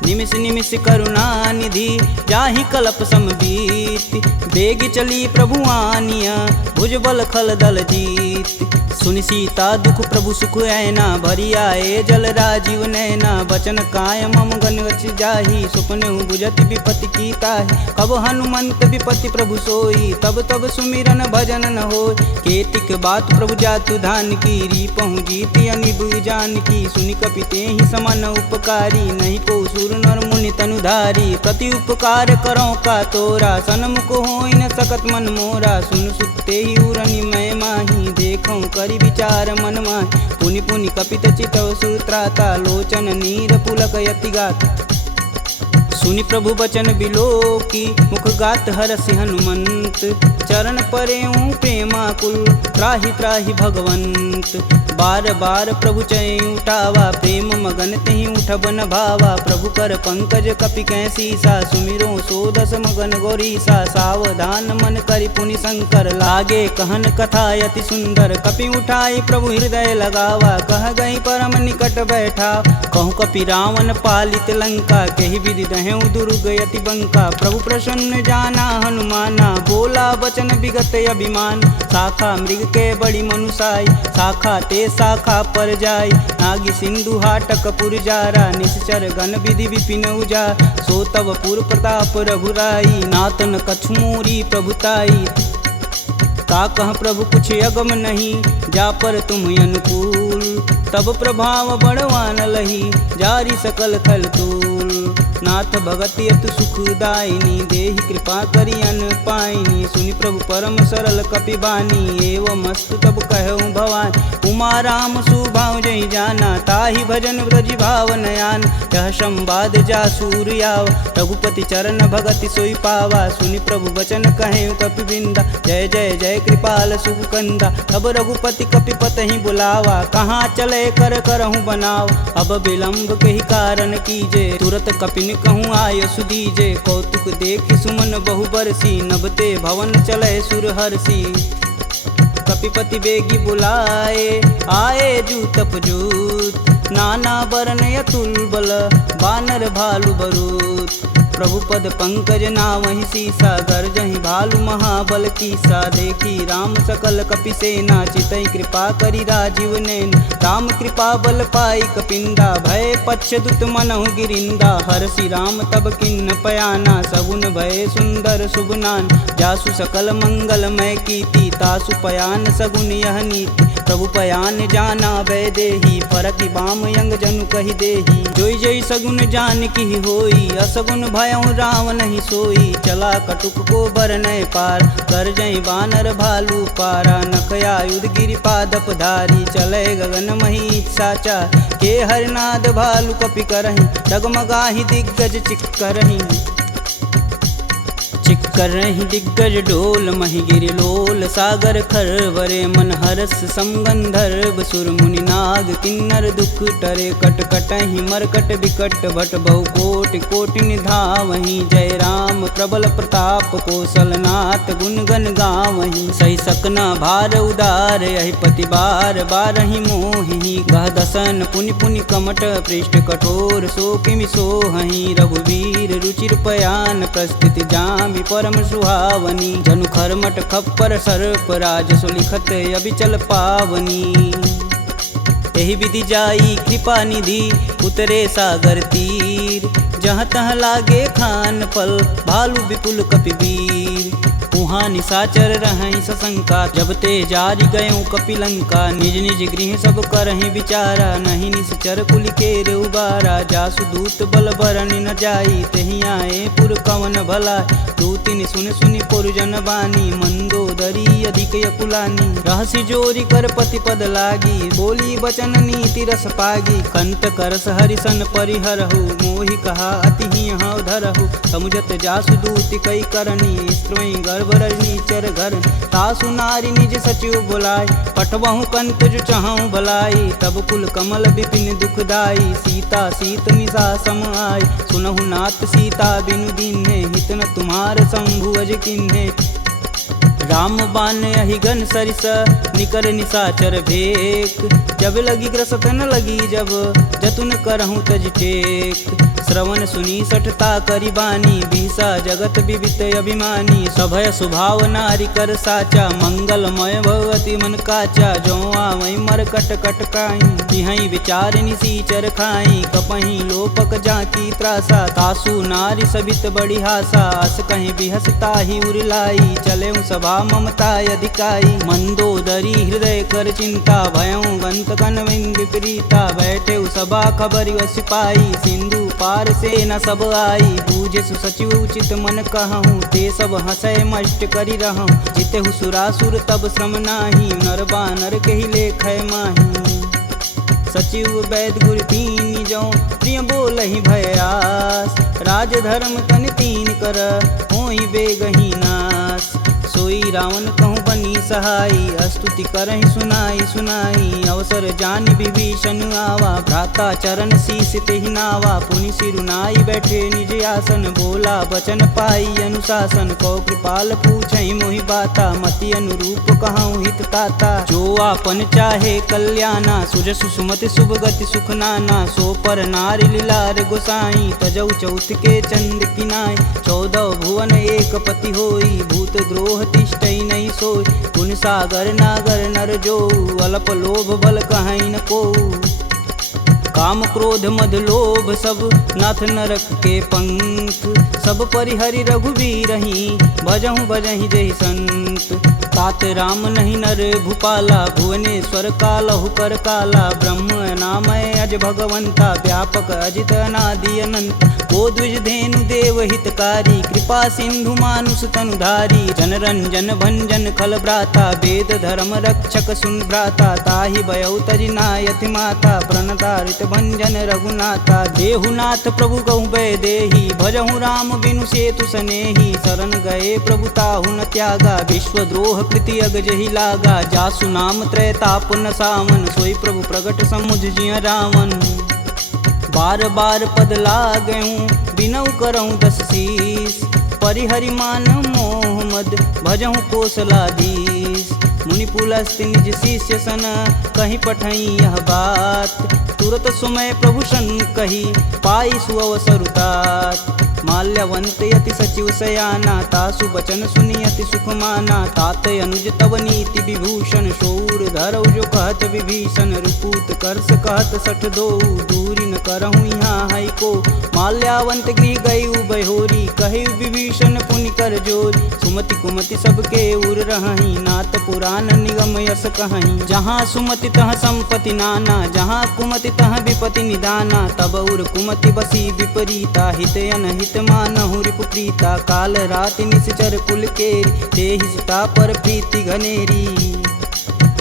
निमिष निमिष करुणा निधि, जाहि कल्प समबीत। बेग चली प्रभु आनिया, भुजबल खल दल जीत। सुनि सीता दुख प्रभु सुख ऐना, भरी आए जल राजीव नैना। बचन काय मम गन गच जाहि, सुपने बुझत विपति की ताहि। कब हनुमंत विपति प्रभु सोई, तब तब सुमिरन भजन न होय। केतिक बात प्रभु जातु धान की, रीपहु जीति अनिब जानकी। सुनि कपि तेहि समान उपकारी, नहीं को सुर नर मुनि तनुधारी। प्रति उपकार करो का तोरा, सन्मुख होई न सकत मन मोरा। सुन सुते ही उरनि मैं माही, देखूं करि विचार मन माहि। पुनि पुनि कपित चितव सुत्राता, लोचन नीर पुलक यति गात। सुनि प्रभु बचन बिलोकी, मुख गात हरसि हनुमंत। चरण परेऊँ प्रेमाकुल, त्राहि त्राहि भगवंत। बार बार प्रभु चै उठावा, प्रेम मगन तेहि उठब न भावा। प्रभु कर पंकज कपि कै सीसा, सुमिरो सो दस मगन गौरीसा। सावधान मन करि पुनि शंकर, लागे कहन कथा अति सुंदर। कपि उठाई प्रभु हृदय लगावा, कह गई परम निकट बैठा। कहूँ कपि रावण पालित लंका, केहि विधि दहें दुर्ग यति बंका। प्रभु प्रसन्न जाना हनुमाना, बोला बचन विगत अभिमान। शाखा मृग के बड़ी मनुसाई, शाखा ते शाखा पर जाई। नागी सिंधु हाटक पुर जारा, निश्चर गण विधि विपिन उजार। सो तब पुर प्रताप रघुराई, नातन कछु मोरी प्रभुताई। का कह प्रभु कुछ अगम नहीं, जा पर तुम अनुकूल। तब प्रभाव बड़वान लही, जारी सकल खल तूल। नाथ भगति अतु सुखदायिनी, देहि कृपा करि अन पाइनी। सुनि प्रभु परम सरल कपि बानी, एवं मस्तु तब कहूँ भवानी। उमा राम सुभाव जहि जाना, ताहि भजन ब्रज भाव नयान। यह संवाद जासूर आवा, रघुपति चरण भगति सोई पावा। सुनि प्रभु बचन कहें कपि बिंदा, जय जय जय कृपाल सुख कंदा। तब रघुपति कपि पतहि बुलावा, कहाँ चले कर करहूँ बनाव। अब विलंब के ही कारण कीजे, तुरत कपिन कहूँ आय सुदीजे। कौतुक देखि सुमन बहु बरसी, नभते भवन चले सुर हरसी। कपिपति बेगी बुलाए, आए जूतप जूत। नाना बरन अतुल बल, बानर भालु बरूत। प्रभु पद पंकज नावहि सीसा, गर्जहि भालु महाबल कीसा। देखी राम सकल कपि सेना, चितई कृपा करि राजीव नैन। राम कृपा बल पाई कपिंदा, भय पच्छ दुत मनहु गिरिंदा। हरसि राम तब किन्न पयाना, सगुन भय सुंदर शुभ नान। जासु सकल मंगलमय कीर्ति, तासु पयान सगुन यह नीति। प्रभु पयान जाना भय देही, फरकि बाम यंग जनु कहि देही। जोई जोई सगुन जान की होई, असगुन भयउ रावण ही सोई। चला कटुक को बरनय पार, कर जय बानर भालू पारा। नखया युध गिरि पादप धारी, चले गगन मही साचा। के हरनाद भालू कपि करहि, डगमगाहि दिग्गज चिक्करहि। चिक्करहि दिग्गज डोल, महि गिरि लोल सागर खरवरे। मन हरस समगंधर्व सुर मुनि नाग किन्नर दुख टरे कट कटहि मरकट विकट भट बहु कोटि कोटि निधावहि जय राम प्रबल प्रताप कौशलनाथ गुण गण गावहि सही सकना भार उदार यही पति बार बारहि मोहि गह दसन पुनि पुनि कमट पृष्ठ कठोर सो किमि सोहहि रघुवीर रुचिर पयान प्रस्थिति जामि परम सुहावनी जनु खरमट खप्पर सर्प राज सुलिखत अबिचल पावनी यही विधि जाई कृपा निधि उतरे सागर तीर जहाँ तहाँ लागे खान पल भालू विपुल कपिवीर उहाँ निशाचर रहहि सशंका जब ते जारि गयों कपिलंका निज निज गृह सब करहि विचारा नहीं निश्चर कुल केर उबारा जासु दूत बल बरनि न जाई तेहि आए पुर कवन भला दूतिन सुन सुनि पुरजन बानी मंदोदरी अधिक यकुलानी रहसि जोरी कर पति पद लागी बोली बचन नीति रस पागी कंत करस हरिसन परिहरहु मोहि कहा अति हौ धरहु समुझत जासु दूति कई करनी स्त्रोई गर्भ रजनी चर घर तासु नारी निज सचिव बुलाय पठवहु कंत जो चहु भलाई तब कुल कमल विपिन दुखदाई सीता सीत निशा सम आय सुनहु नाथ सीता बिनु दीन्हे हित न तुम्हार शंभु अज किन्हे राम बान अहिगन सरिस निकर निशाचर भेक जब लगी ग्रसत न लगी जब जतुन करहूँ तज टेक श्रवण सुनी सठता करी बानी बीसा जगत विवित अभिमानी सभय स्वभाव नारी कर साचा मंगलमय भगवती मन काचा जो आवै मर कट कट काई तिहै विचार निसीचर खाई कपहि लोपक जाकी त्रासा तासु नारी सबित बड़ी हासा अस कहीं बिहसता ही उरलाई चले सभा ममता अधिकाई मंदोदरी हृदय कर चिंता भयं गंत कन विपरीता बैठे सभा खबर सिपाही सिंधु पार से न सब आई बूझे सुसचिव उचित मन कहूँ ते सब हंसय मष्ट करी रहूँ जिते सुरासुर तब श्रम नाही नर बानर के ही लेख माही सचिव वैद गुरु तीन जो प्रिय बोल ही भयास राज धर्म तन तीन कर होई बेगही नास सोई रावण कहूँ बनी सहाई स्तुति करहि सुनाई सुनाई अवसर जान विभीषण आवा भ्राता चरण शीस तेहि नावा पुनि सिरुनाई बैठे निज आसन बोला बचन पाई अनुशासन कौ कृपाल पूछहि मोहि बाता मति अनुरूप कहूँ हित ताता जो आपन चाहे कल्याणा सुजस सुमति शुभ गति सुख नाना सो पर नारी लीलार गोसाई तजौ चौथ के चंद किनाय 14 भुवन एक पति होई भूत द्रोह तिष्ठई नहीं सोई गुण सागर नागर नर जो अल्प लोभ बल कहीं न को काम क्रोध मद लोभ सब नाथ नरक के पंख सब परिहरि रघुवीर ही भजहु भजहि जहि संत तात राम नहीं नर भूपाला भुवनेश्वर कालहु कर काला ब्रह्म नामय अज भगवंता व्यापक अजित अनादि अनंत को द्विज धेनु देव हितकारी कृपा सिंधु मानुष तनुधारी जन रंजन भंजन खल भ्राता वेद धर्म रक्षक सुन भ्राता ताहि भयउ तजि नायति माता प्रणतारित भंजन रघुनाथा देहुनाथ प्रभु कहु भय देहि भजहु राम बिनु सेतु सनेहि शरण गए प्रभु ताहु न त्यागा विश्वद्रोह कृति अग जहि लागा जासु नाम त्रैताप न सावन सोई प्रभु प्रगट समुझ जिय रावण बार बार पद लागऊं बिनऊ करऊं 10 शीस परिहरि मान मोह मद भजहु कोसलाधीश मुनि पुलस्त्य निज शिष्य सन कहीं पठई यह बात तुरत सुमय प्रभु सन कही पाई सुअवसरुतात माल्यवंत यति सचिव सयाना तासु बचन सुनि अति सुख माना तात अनुज तव नीति विभूषण शौर धरऊ जो कहत विभीषण रुपूत करस कहत सठ दो दूरी न करहु यहाँ है को माल्यावंत गृह गई बहोरी कही विभीषण पुनि कर जोरी सुमति कुमति सबके उर रही नाथ पुराण निगम यस कहीं जहाँ सुमति तह संपत्ति नाना जहाँ कुमति तह विपति निदाना तब उर कुमति बसी विपरीता हित अनहित मानहु रिपुप्रीता काल राति निश्चर कुल केरी तेहि सुता पर प्रीति घनेरी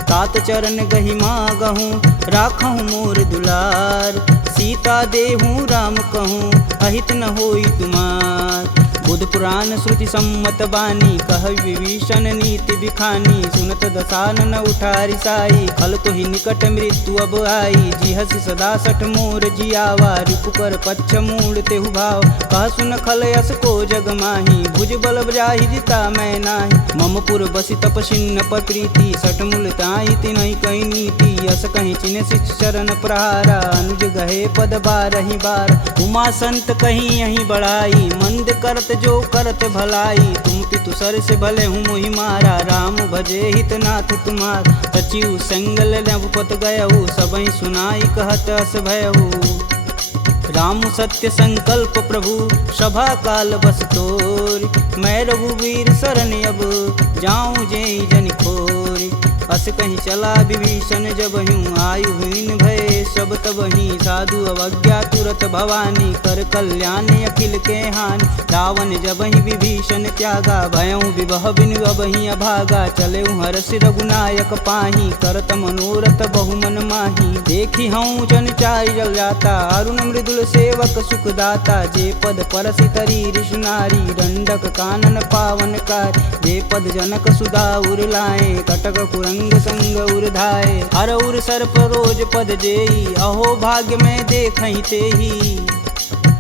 तात चरण गहि मागहूँ राखहूँ मोर दुलार सीता देहूँ राम कहूँ अहित न होई तुमार बुध पुराण श्रुति सम्मत बानी कह विभीषण नीति बिखानी सुनत दसानन उठारी साई खल तो ही निकट मृत्यु अब आई जी हसी सदा सठ मोर जियावा रिपु कर पच्छ मूड तेहु भाव कह सुन खल यस को जग माही भुज बल जाहि जिता मैं नाही मम पुर बसि तपसिन्न पर प्रीति सठ मूल ताई तिनहि कही नीति यस कहीं चिन्ह शिष चरण प्रहारा अनुज गहे पद बारहि बार उमा संत कहीं यही बढ़ाई मंद करत जो करत भलाई तुम पितु सर से भले हूँ मोहि मारा राम भजे हित नाथ तुम्हार सचिव संगल नवपत गयहु सबहि सुनाई कहत अस भयहु राम सत्य संकल्प प्रभु सभा काल बस तोरी मैं रघुवीर शरण अब जाऊं जेई जन खोरी अस कहीं चला विभीषण जब हूँ आयुहीन भय सब तब ही साधु अवज्ञा तुरत भवानी कर कल्याण अखिल के हानि रावण जब ही विभीषण त्यागा भयऊ विवह बिनु अब ही अभागा चले हरस रघुनायक पाही करत मनोरथ बहुमन माही देखी हूँ जन चारि जल जाता अरुण मृदुल सेवक सुखदाता जे पद परसि तरी ऋषि नारी दंडक कानन पावन कार जे पद जनक सुधा उर लाए कटक कुरंग संग उर्धाए हर उर सर्प रोज पद जेई अहो भाग्य में देखहि तेही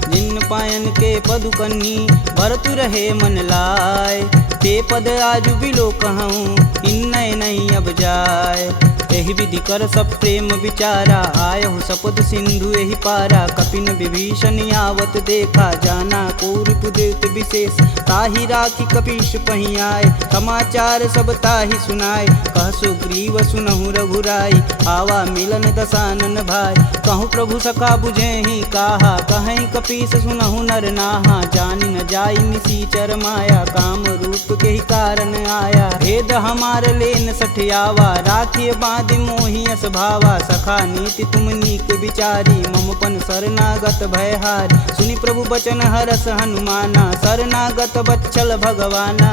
जिन पायन के पदु कन्ही भरतु रहे मन लाय ते पद आजु बिलो कहूँ इन नहीं अब जाय एहि विधि कर सब प्रेम विचारा आयहु सपद सिंधु एहि पारा कपिन विभीषण आवत देखा जाना कौरव देत विशेष ताहि राखी कपीश पही आए समाचार सब ताहि सुनाए कह सुग्रीव सुनहु रघुराई आवा मिलन दसानन भाई कहूँ प्रभु सखा बुझे ही काहा कहीं कपीस सुनहु नर नाहा जानि न जाई निसीचर माया काम रूप के ही कारण आया भेद हमार लेन सठियावा राखिए बांध मोहि अस भावा सखा नीति तुम नीक विचारी ममपन शरणागत भयहार सुनि प्रभु बचन हरस हनुमाना शरणागत बच्चल भगवाना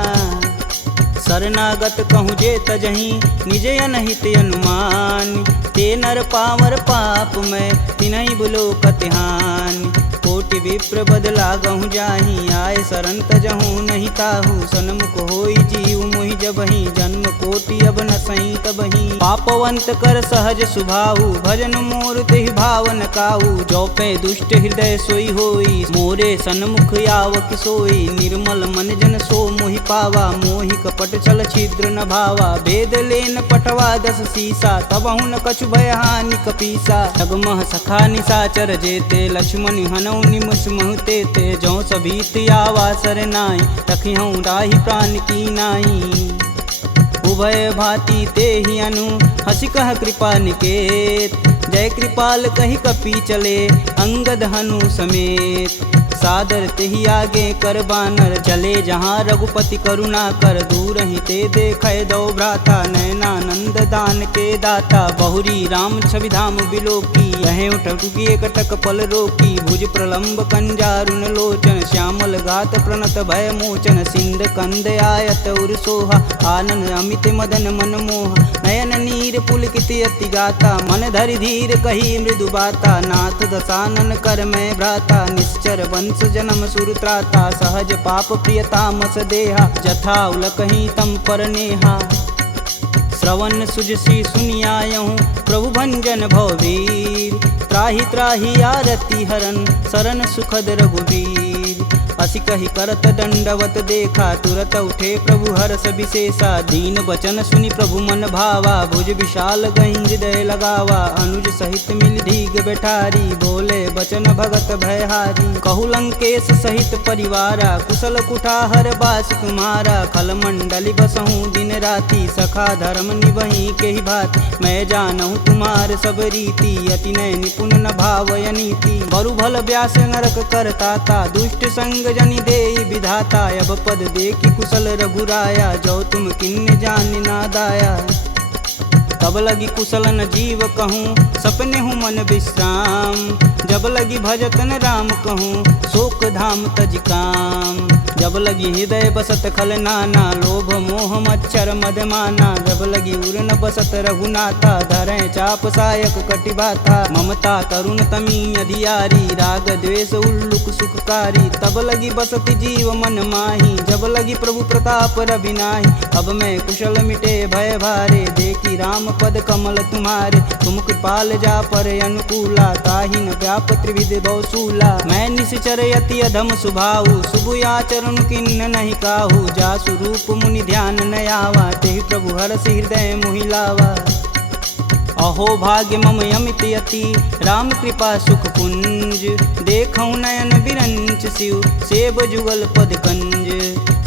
शरणागत कहूँ जे तजही निज अनहित अनुमान ते नर पावर पाप में तिनहि बुलो कतिहान कोटि विप्र बदला गहूँ जाही आए शरण तजहूँ नहीं ताहू सन्मुख होई जीव मोहि जबहि जन्म कोटि अब न सही तबहि पापवंत कर सहज सुभाऊ भजन मोर तेहि भावन काऊ जो पे दुष्ट हृदय सोई होई मोरे सन्मुख आव किसोई निर्मल मन जन सो मोहि पावा मोहि कपट छल छिद्र न भावा भेद लेन पटवा दस सीसा तबहु न कछु भय हानि कपीसा जगमह सखा निसाचर जेते लक्ष्मण हनौ निमस महते ते जो सभीत आवा सर नाई तखिहूँ राही प्राण की नाई उभय भांति ते ही अनु हसी कह कृपा निकेत जय कृपाल कही कपी चले अंगद हनु समेत सादर तेहि आगे कर बानर चले जहाँ रघुपति करुणा कर दूर ही ते देखे दो भ्राता नयनानंद दान के दाता बहुरी राम छवि धाम बिलोकी यह उठुकी एकटक पल रोकी भुज प्रलंब कंजारुन लोचन श्यामल गात प्रणत भय मोचन सिंध कंद आयत उर सोहा आनन अमित मदन मन मोह नयन नीर पुलकित अति गाता मन धरि धीर कही मृदु बाता नाथ दसानन कर मैं भ्राता निश्चर वंश जन्म सुरत्राता सहज पाप प्रियतामस देहा जथा उलकही तम पर नेहा श्रवण सुजसी सुनियायहूँ प्रभु भंजन भववीर त्राहि त्राहि आरती हरन शरण सुखद रघुवीर असी कही करत दंडवत देखा तुरत उठे प्रभु हरस विशेषा दीन बचन सुनि प्रभु मन भावा भुज विशाल गही हृदय लगावा अनुज सहित मिल धीग बैठारी बोले बचन भगत भयहारी कहु लंकेश सहित परिवारा कुशल कुठाहर बास तुम्हारा खल मंडली बसहूँ दिन राति सखा धर्म निबही के ही भात मैं जानहूँ तुम्हार सब रीति अति नय निपुण न भावय नीति बरु भल व्यास नरक करता दुष्ट संग जनि देई विधाता अब पद देखी कुशल रघुराया जो तुम किन्न जान ना दाया तब लगी कुशल न जीव कहूँ सपने हूँ मन विश्राम जब लगी भजतन राम कहूँ शोक धाम तज काम जब लगी हृदय बसत खल नाना लोभ मोह मच्छर मदमाना जब लगी उर न बसत रघुनाथा धरे चाप सायक कटिबाथा ममता करुण तमी अधियारी राग द्वेष उल्लुक सुखकारी तब लगी बसत जीव मन माही जब लगी प्रभु प्रताप रविनाही अब मैं कुशल मिटे भय भारे देखी राम पद कमल तुम्हारे तुम कृपाल जा पर अनुकूला ताहि न व्याप त्रिविध बहुसूला मैं निश्चर यति अधम सुभाऊ शुभ आचरण किन्न नहीं काहू जा स्वरूप मुनि ध्यान न आवा तेहि प्रभु हरस हृदय मोहिलावा अहो भाग्य मम यमित यति राम कृपा सुख पुंज देखऊँ नयन बिरंच शिव सेब जुगल पद कंज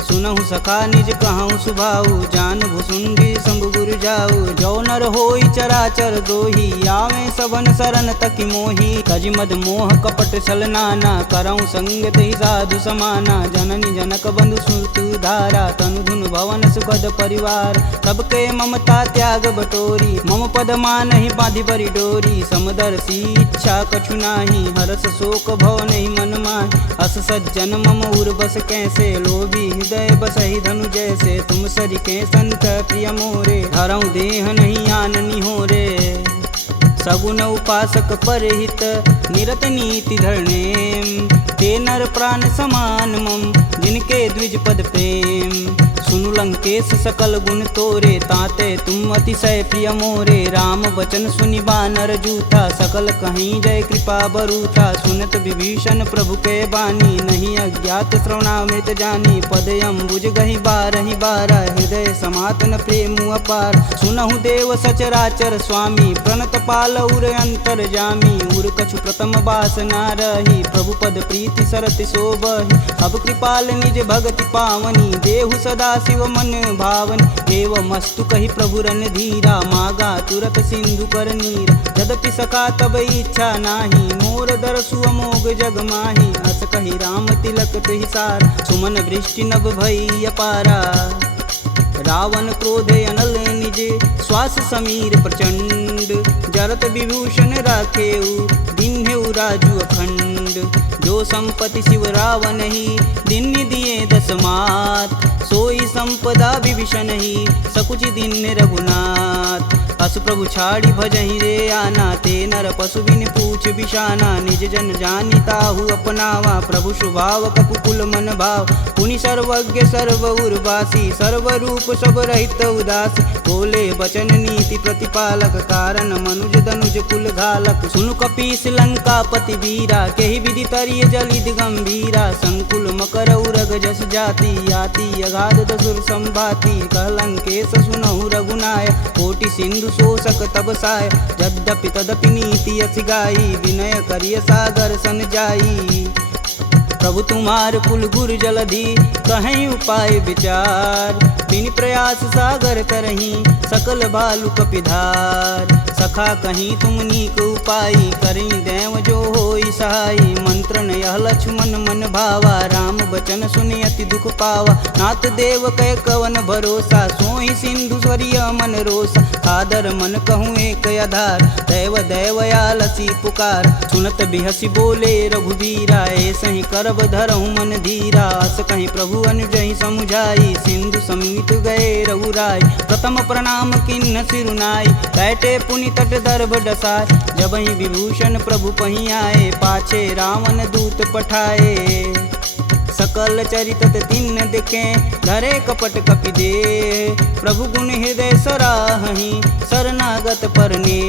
सुनहु सखा निज कहूँ सुभाऊ जान भुसुंडी शंभु गुरु जाऊ जो नर होई चराचर द्रोही आवे सबन शरण तक मोही तज मद मोह कपट छल नाना करऊँ संगत ही साधु समाना जननी जनक बंधु सुत धारा तनु धुन भवन सुखद परिवार सबके ममता त्याग बटोरी मम पद मान ही बांधि बरी डोरी समदर्शी इच्छा कछु नाही हरस शोक भव नहीं मन माहि अस सज्जन मम उर बस कैसे लोभी हृदय बसहि धनु जैसे तुम सरिके संत प्रिय मोरे धरऊँ देह नहीं आननी हो रे सगुन उपासक परहित निरत नीति धरणेम ते नर प्राण समान मम जिनके द्विज पद प्रेम सुनु लंकेश सकल गुण तोरे ताते तुम अतिशय प्रिय मोरे राम बचन सुनि बानर जूथा सकल कहीं जय कृपा बरूथा सुनत विभीषण प्रभु के बानी नहीं अज्ञात श्रवणामृत जानी पद अम्बुज गहि बारहि बारा हृदय समातन प्रेम अपार सुनहु देव सचराचर स्वामी प्रणत पाल उर अंतर जामी उर कछु प्रथम बास ना रही प्रभु पद प्रीति सरति शोभहि अब कृपाल निज भगति पावनी देहु सदा शिव मन भावन एवं मस्तु कही प्रभु रन धीरा मागा तुरत सिंधु कर नीर यद्यपि सका तब इच्छा नाही मोर दरसु अमोघ जग माही अस कही राम तिलक हिसार सुमन वृष्टि नभ भई अपारा रावण क्रोध अनल निज श्वास समीर प्रचंड जरत विभूषण राखेऊ दिन्हेऊ राजु अखंड जो संपत्ति शिव रावण ही दिन दिए दस मात सोई संपदा विभीषण ही सकुच दिन रघुनाथ अस प्रभु छाड़ी भजहि रे आना ते नर पशु बिन पूछ बिशाना निज जन जानी ताहु अपनावा प्रभु स्वभाव कपुकुल मन भाव पुनि सर्वज्ञ सर्व उर्वासी सर्व रूप सब रहित उदासी बोले बचन नीति प्रतिपालक कारण मनुज धनुज कुल घालक सुनु कपीस लंकापति वीरा केहि विधि तरिय जलिद गंभीरा संकुल मकर उरग जस जाति याति अगाध दसुर संभाति कहलंकेश सुनहु रघुनाय कोटि सिंधु शोषक तब साय यद्यपि तदपि नीति अति गाई विनय करिय सागर सन जाई प्रभु तुम्हार कुल गुर जलधि कहीं उपाय विचार बिन प्रयास सागर तरही सकल भालु कपिधार सखा कहीं तुम नीक उपाय करी देव जो होई सहाई मंत्रन यह लक्ष्मण मन भावा राम बचन सुनि अति दुख पावा नाथ देव कै कवन भरोसा सोई सिंधु स्वरिय मन रोसा कादर मन कहूँ एक आधार दैव दैवयालसी पुकार सुनत बिहसी बोले रघुबीरा ऐसे ही करब धरहु मन धीरा अस कहीं प्रभु अनुजहि समुझाई सिंधु समीत गए रघुराय प्रथम प्रणाम किन्न सिरुनाई बैठे पुनि तट दर्भ डसाय जब ही विभूषण प्रभु पही आए पाछे रावण दूत पठाए सकल चरित तिन्न दिखे धरे कपट कपि दे प्रभु गुण हृदय सराहि शरणागत परने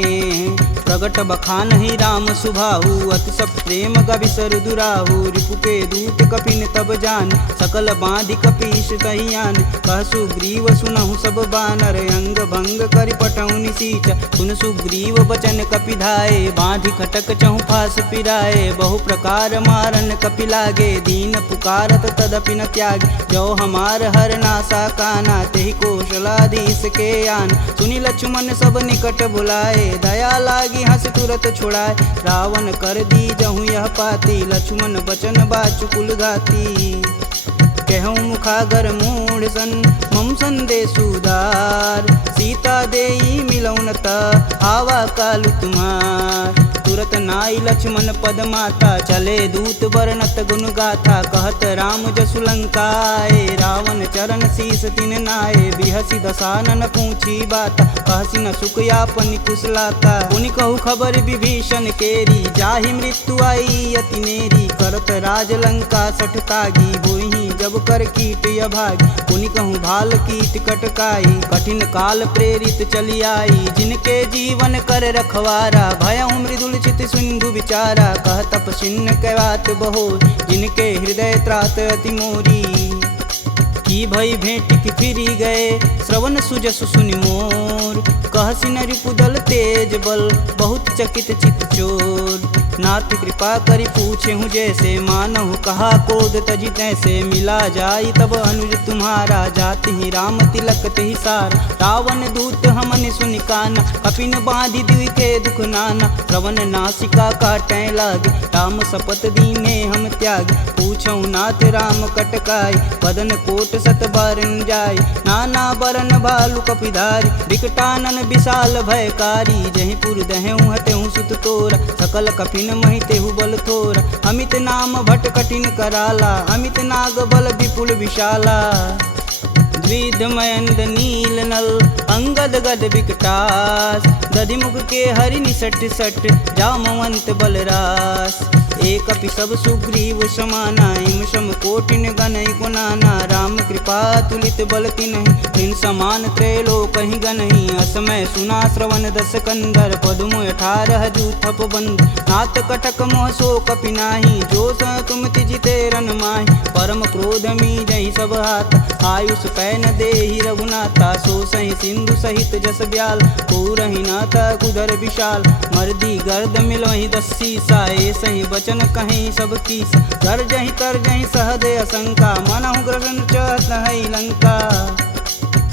प्रगट बखान ही राम सुभाहु अति सब प्रेम गविसर दुराहु रिपु के दूत कपिन तब जान सकल बांधि कपीश कहियान कह सुग्रीव सुनहु सब बानर अंग भंग करि पटौनि निसीच सुन सुग्रीव बचन कपिधाए बांधि खटक चहु फास पिराए बहु प्रकार मारन कपि लागे दीन पुकारत तदपि न त्याग जो हमार हर नासा काना तेहि कौशलाधीश के आन सुनि लक्ष्मण सब निकट बुलाए दया लागी हंस तुरत छुड़ाए रावण कर दी जहूँ यह पाती लक्ष्मण बचन बाचुकुल घाती कहूँ मुखागर मूढ़ सन मम संदेशुदार सीता देई मिलौनता आवा कालु तुम्हार तुरत नाई लक्ष्मण पद माता, चले दूत वर्णत गुण गाथा, कहत राम जसु लंकाए, रावण चरण शीस तिन नाये, बिहसी दसानन पूछी बात, कहसी न सुख यापन कुशलाता, पुनि कहु खबर विभीषण केरी, जाहि मृत्यु आई अति नेरी, करत राज लंका सठ तागी, होहि जब कर कीट अभागी, पुनि कहूँ भाल कीट कटकाई, कठिन काल प्रेरित चली आई, जिनके जीवन कर रखवारा, भयउ मृदुल चित सिंधु विचारा, कह तपसिन्न कहवात बहो, जिनके हृदय त्रात अति मोरी, की भई भेंट की फिरी गए, श्रवण सुजस सुनि मोर, कहसी न रिपुदल तेज बल, बहुत चकित चित चोर, नाथ कृपा करि पूछे हूँ जैसे, मानहु कहा क्रोध तजि तैसे, मिला जाई तब अनुज तुम्हारा, जाति ही राम तिलक तेहि सार, रावण दूत हमन सुनि काना, कपिन बांधि दिव्य के दुख नाना, श्रवण नासिका काटै लागे, राम शपथ दीने हम त्याग, पूछऊ नाथ राम कटकाई, बदन कोट सत बारन जाय, नाना बरन भालु कपिधारी, विकटानन विशाल भयकारी, जहि पुर दहु हतेहु सुत तोरा, सकल कपिन महि तेहु बल थोरा, अमित नाम भट कठिन कराला, अमित नाग बल विपुल विशाला, द्विध मयंद नील नल, अंगद गद विकटास, दधिमुख के हरि निसट सट, जामवंत बलरास, एक अपि सब सुग्रीव समाना, इम सम कोटिन गनहि गुनाना, राम कृपा तुलित बल तिन्हि, तिन समान त्रैलोक ही गनहि, असमय सुना श्रवण दस कंदर, पदुम 18 जूथप बंद, नाथ कटक मोह सो कपि नाही, जो स तुम तिजिते रन माहि, परम क्रोध मी जहि सब हाथ, आयुष पै न देहि रघुनाथा, सो सहि सिंधु सहित जस ब्याल, पूरहि नाथ कुधर विशाल, मर्दी गर्द मिलहि 10 सीसा, सही बचन कहीं सब कीस, गर्जहि तरजहि सहदे असंका, मनहु ग्रसन चहत है लंका,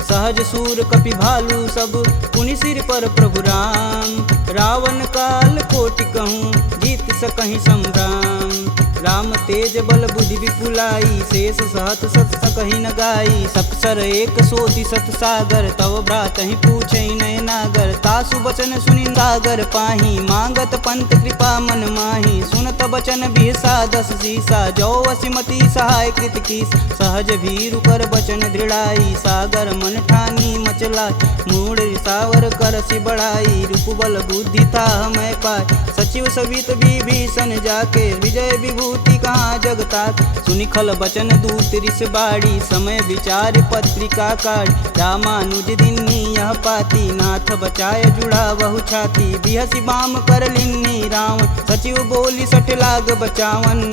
सहज सूर कपि भालू सब, पुनि सिर पर प्रभु राम, रावण काल कोटि कहूँ, जीत सकहि संग्राम, राम तेज बल बुद्धि विपुलाई, शेष सहत सत सकहि न गाई, सपसर एक सोति सत सागर, तव भ्रातहि पूछहि नय नागर, तासु बचन सुनि सागर पाही, मांगत पंत कृपा मन माही, सुनत बचन बिहसा 10 सीसा, जो वसिमति सहाय कृत कीस, सहज भीरु कर बचन दृढ़ाई, सागर मन ठानी मचला, मूढ़ रिसावर करसि बढ़ाई, रूप बल बुद्धि था मैं पाय, सचिव सवित विभीषण जाके, विजय विभूति कहाँ जगता, सुनि खल बचन दूत रिस बाड़ी, समय विचार पत्रिका काढ़, रामानुज दिन्नी यह पाती, नाथ बचाय जुड़ा बहु छाती, बिहसी बाम कर लिन्नी रावण, सचिव बोली सठ लाग बचावन,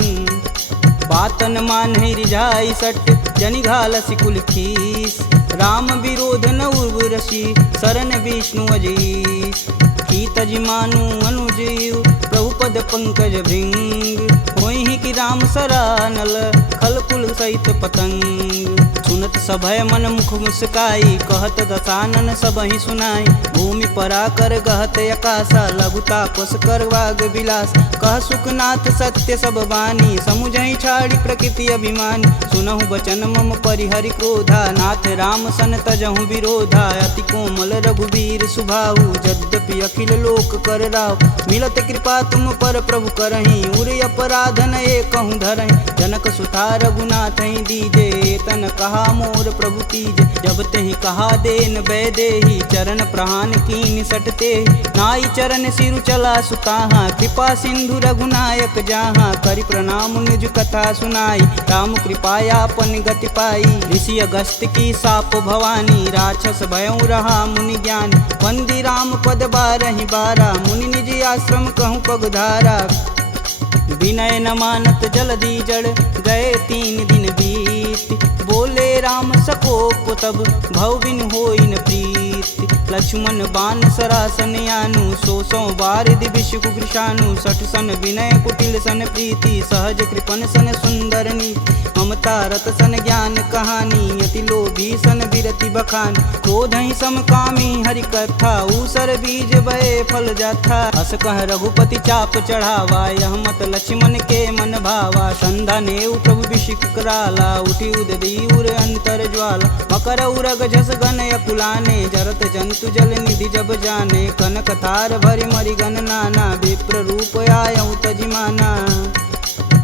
बातन मान रिझाई सट, जनि घालसि कुल खीस, राम विरोध न उर्वरसी, शरण विष्णु अजीस, की तज मानु अनुजीव, प्रभु पद पंकज भृंग, होहि कि राम सरानल, खल कुल सहित पतंग, सुनत सभय मन मुख मुस्काई, कहत दसानन सबहि सुनाई, भूमि परा कर गहत अकासा, लघुता पस कर वाग विलास, कह सुखनाथ सत्य सब बानी, समुझहि छाड़ी प्रकृति अभिमानी, सुनहु बचन मम परिहरि क्रोधा, नाथ राम सन तजहु विरोधा, अति कोमल रघुवीर सुभाऊ, यद्यपि अखिल लोक कर राव, मिलत कृपा तुम पर प्रभु करहि, उर अपराधन एकहु धरहि, जनक सुता रघुनाथ दीजे, तन कहा मोर प्रभु कीजे, जब तेहि कहा देन बैदेही, चरण प्रहान कीन सटते, नाई चरण सिरु चला सुताहा, कृपा सिंधु रघुनायक जहाँ, करि प्रणाम निज कथा सुनाई, राम कृपायापन गति पाई, ऋषि अगस्त की साप भवानी, राक्षस भयउ रहा मुनि ज्ञान, वंदी राम पद 12 बारा, मुनि निज आश्रम कहूँ पगधारा, विनय न मानत जलधि जड़, गए 3 दिन बीत, बोले राम सकोप तब, भव बिन होई न प्रीत, लक्ष्मण बान सरासन यानु, 100 बार दिविश कुकृशानु, 60 सन विनय कुटिल सन प्रीति, सहज कृपन सन सुंदर नीति, ममता रत सन ज्ञान कहानी, यति लोभी सन विरति बखान, क्रोधहि समकामी हरि कथा, ऊसर बीज बए फल जाथा, अस कह रघुपति चाप चढ़ावा, यह मत लक्ष्मण के मन भावा, संधा नेउ प्रभु बिषिक कराला, उठी उददी उर अंतर ज्वाला, मकर उरग जस गन अकुलाने, जरत जंत हेतु जल निधि जब जाने, कनक थार भरि मरिगन नाना, विप्र रूप आयऊ तजिमाना।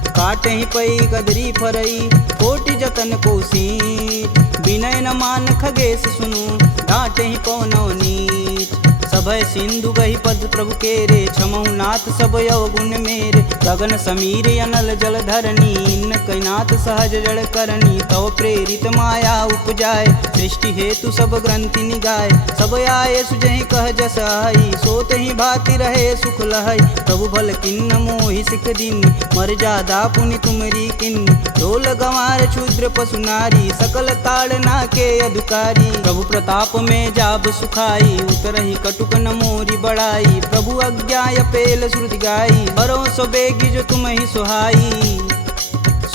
काटे ही पई गदरी फरई, कोटि जतन कोसीट, विनय न मान खगेश सुनु, डांटे ही पवनौ नीच। सभय सिंधु गही पद प्रभु केरे, छमहु नाथ सब अवगुण मेरे। गगन समीर अनल जल धरनी, इन कैनाथ सहज जड़ करनी। तव प्रेरित माया उपजाय, सृष्टि हेतु सब ग्रंथि निगाय। सब आये सुजहि कह जस आई, सोत ही भाति रहे सुख लहई। प्रभु भल किन्न मोहि सिख दीन, मर्यादा पुनि तुमरी किन्न। ढोल गंवार शूद्र पशु नारी, सकल ताड़ना के अधिकारी। प्रभु प्रताप में जाब सुखाई, उतरहि कटुक न मोरी बड़ाई। प्रभु आज्ञा पेल श्रुति गाई, बरो सो बेगी जो तुम ही सुहाई।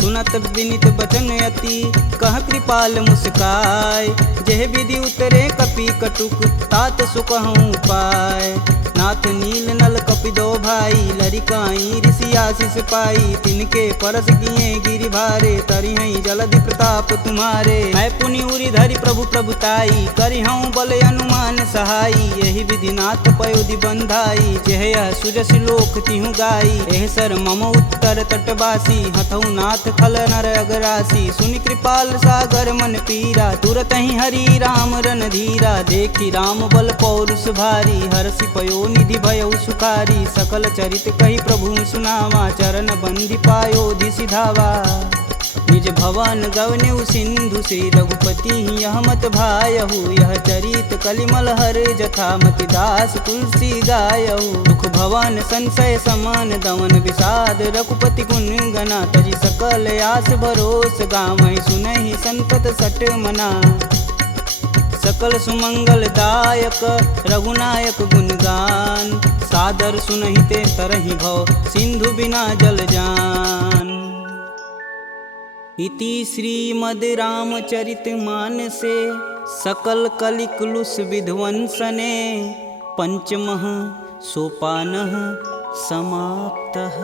सुनत विनित बचन अति, कह कृपाल मुस्काय। जेह विधि उतरे कपि कटुक, तात सुकहूँ पाय। नाथ नील नल कपि दो भाई, लरिकाई ऋषि आशीष पाई। तिनके परस किए गिरि भारे, तरिहई जलधि प्रताप तुम्हारे। मैं पुनि उरि धरि प्रभु प्रभुताई, करिहऊँ बल अनुमान सहाई। यही विधि नाथ पयोधि बंधाई, जेह यह सुजस लोक तिहु गाई। एह सर मम उत्तर तटवासी, हथऊ नाथ खल नर अगरासी। सुनि कृपाल सागर मन पीरा, तुरत ही हरि राम रन धीरा। देखी राम बल पौरुष भारी, हरषि पयो निधि भयउ सुखारी। सकल चरित कही प्रभु सुनावा, चरण बंदी पायोधि सिधावा। निज भवन गवनेउ सिंधु, श्री रघुपति यह मत भायहु। यह चरित कलिमल हर जथा, मति दास तुलसी गायहु। दुख भवन संशय समान, दमन विषाद रघुपति गुण गना। तजि सकल आस भरोस, गावहि सुनहि संतत सट मना। सकल सुमंगल दायक रघुनायक गुणगान, सादर सुनहि ते तरहि भव, सिंधु बिना जल जान। इति श्रीमद् रामचरित मानसे, सकल कलिकुलुष विध्वंसने। पंचमः सोपानः समाप्तः।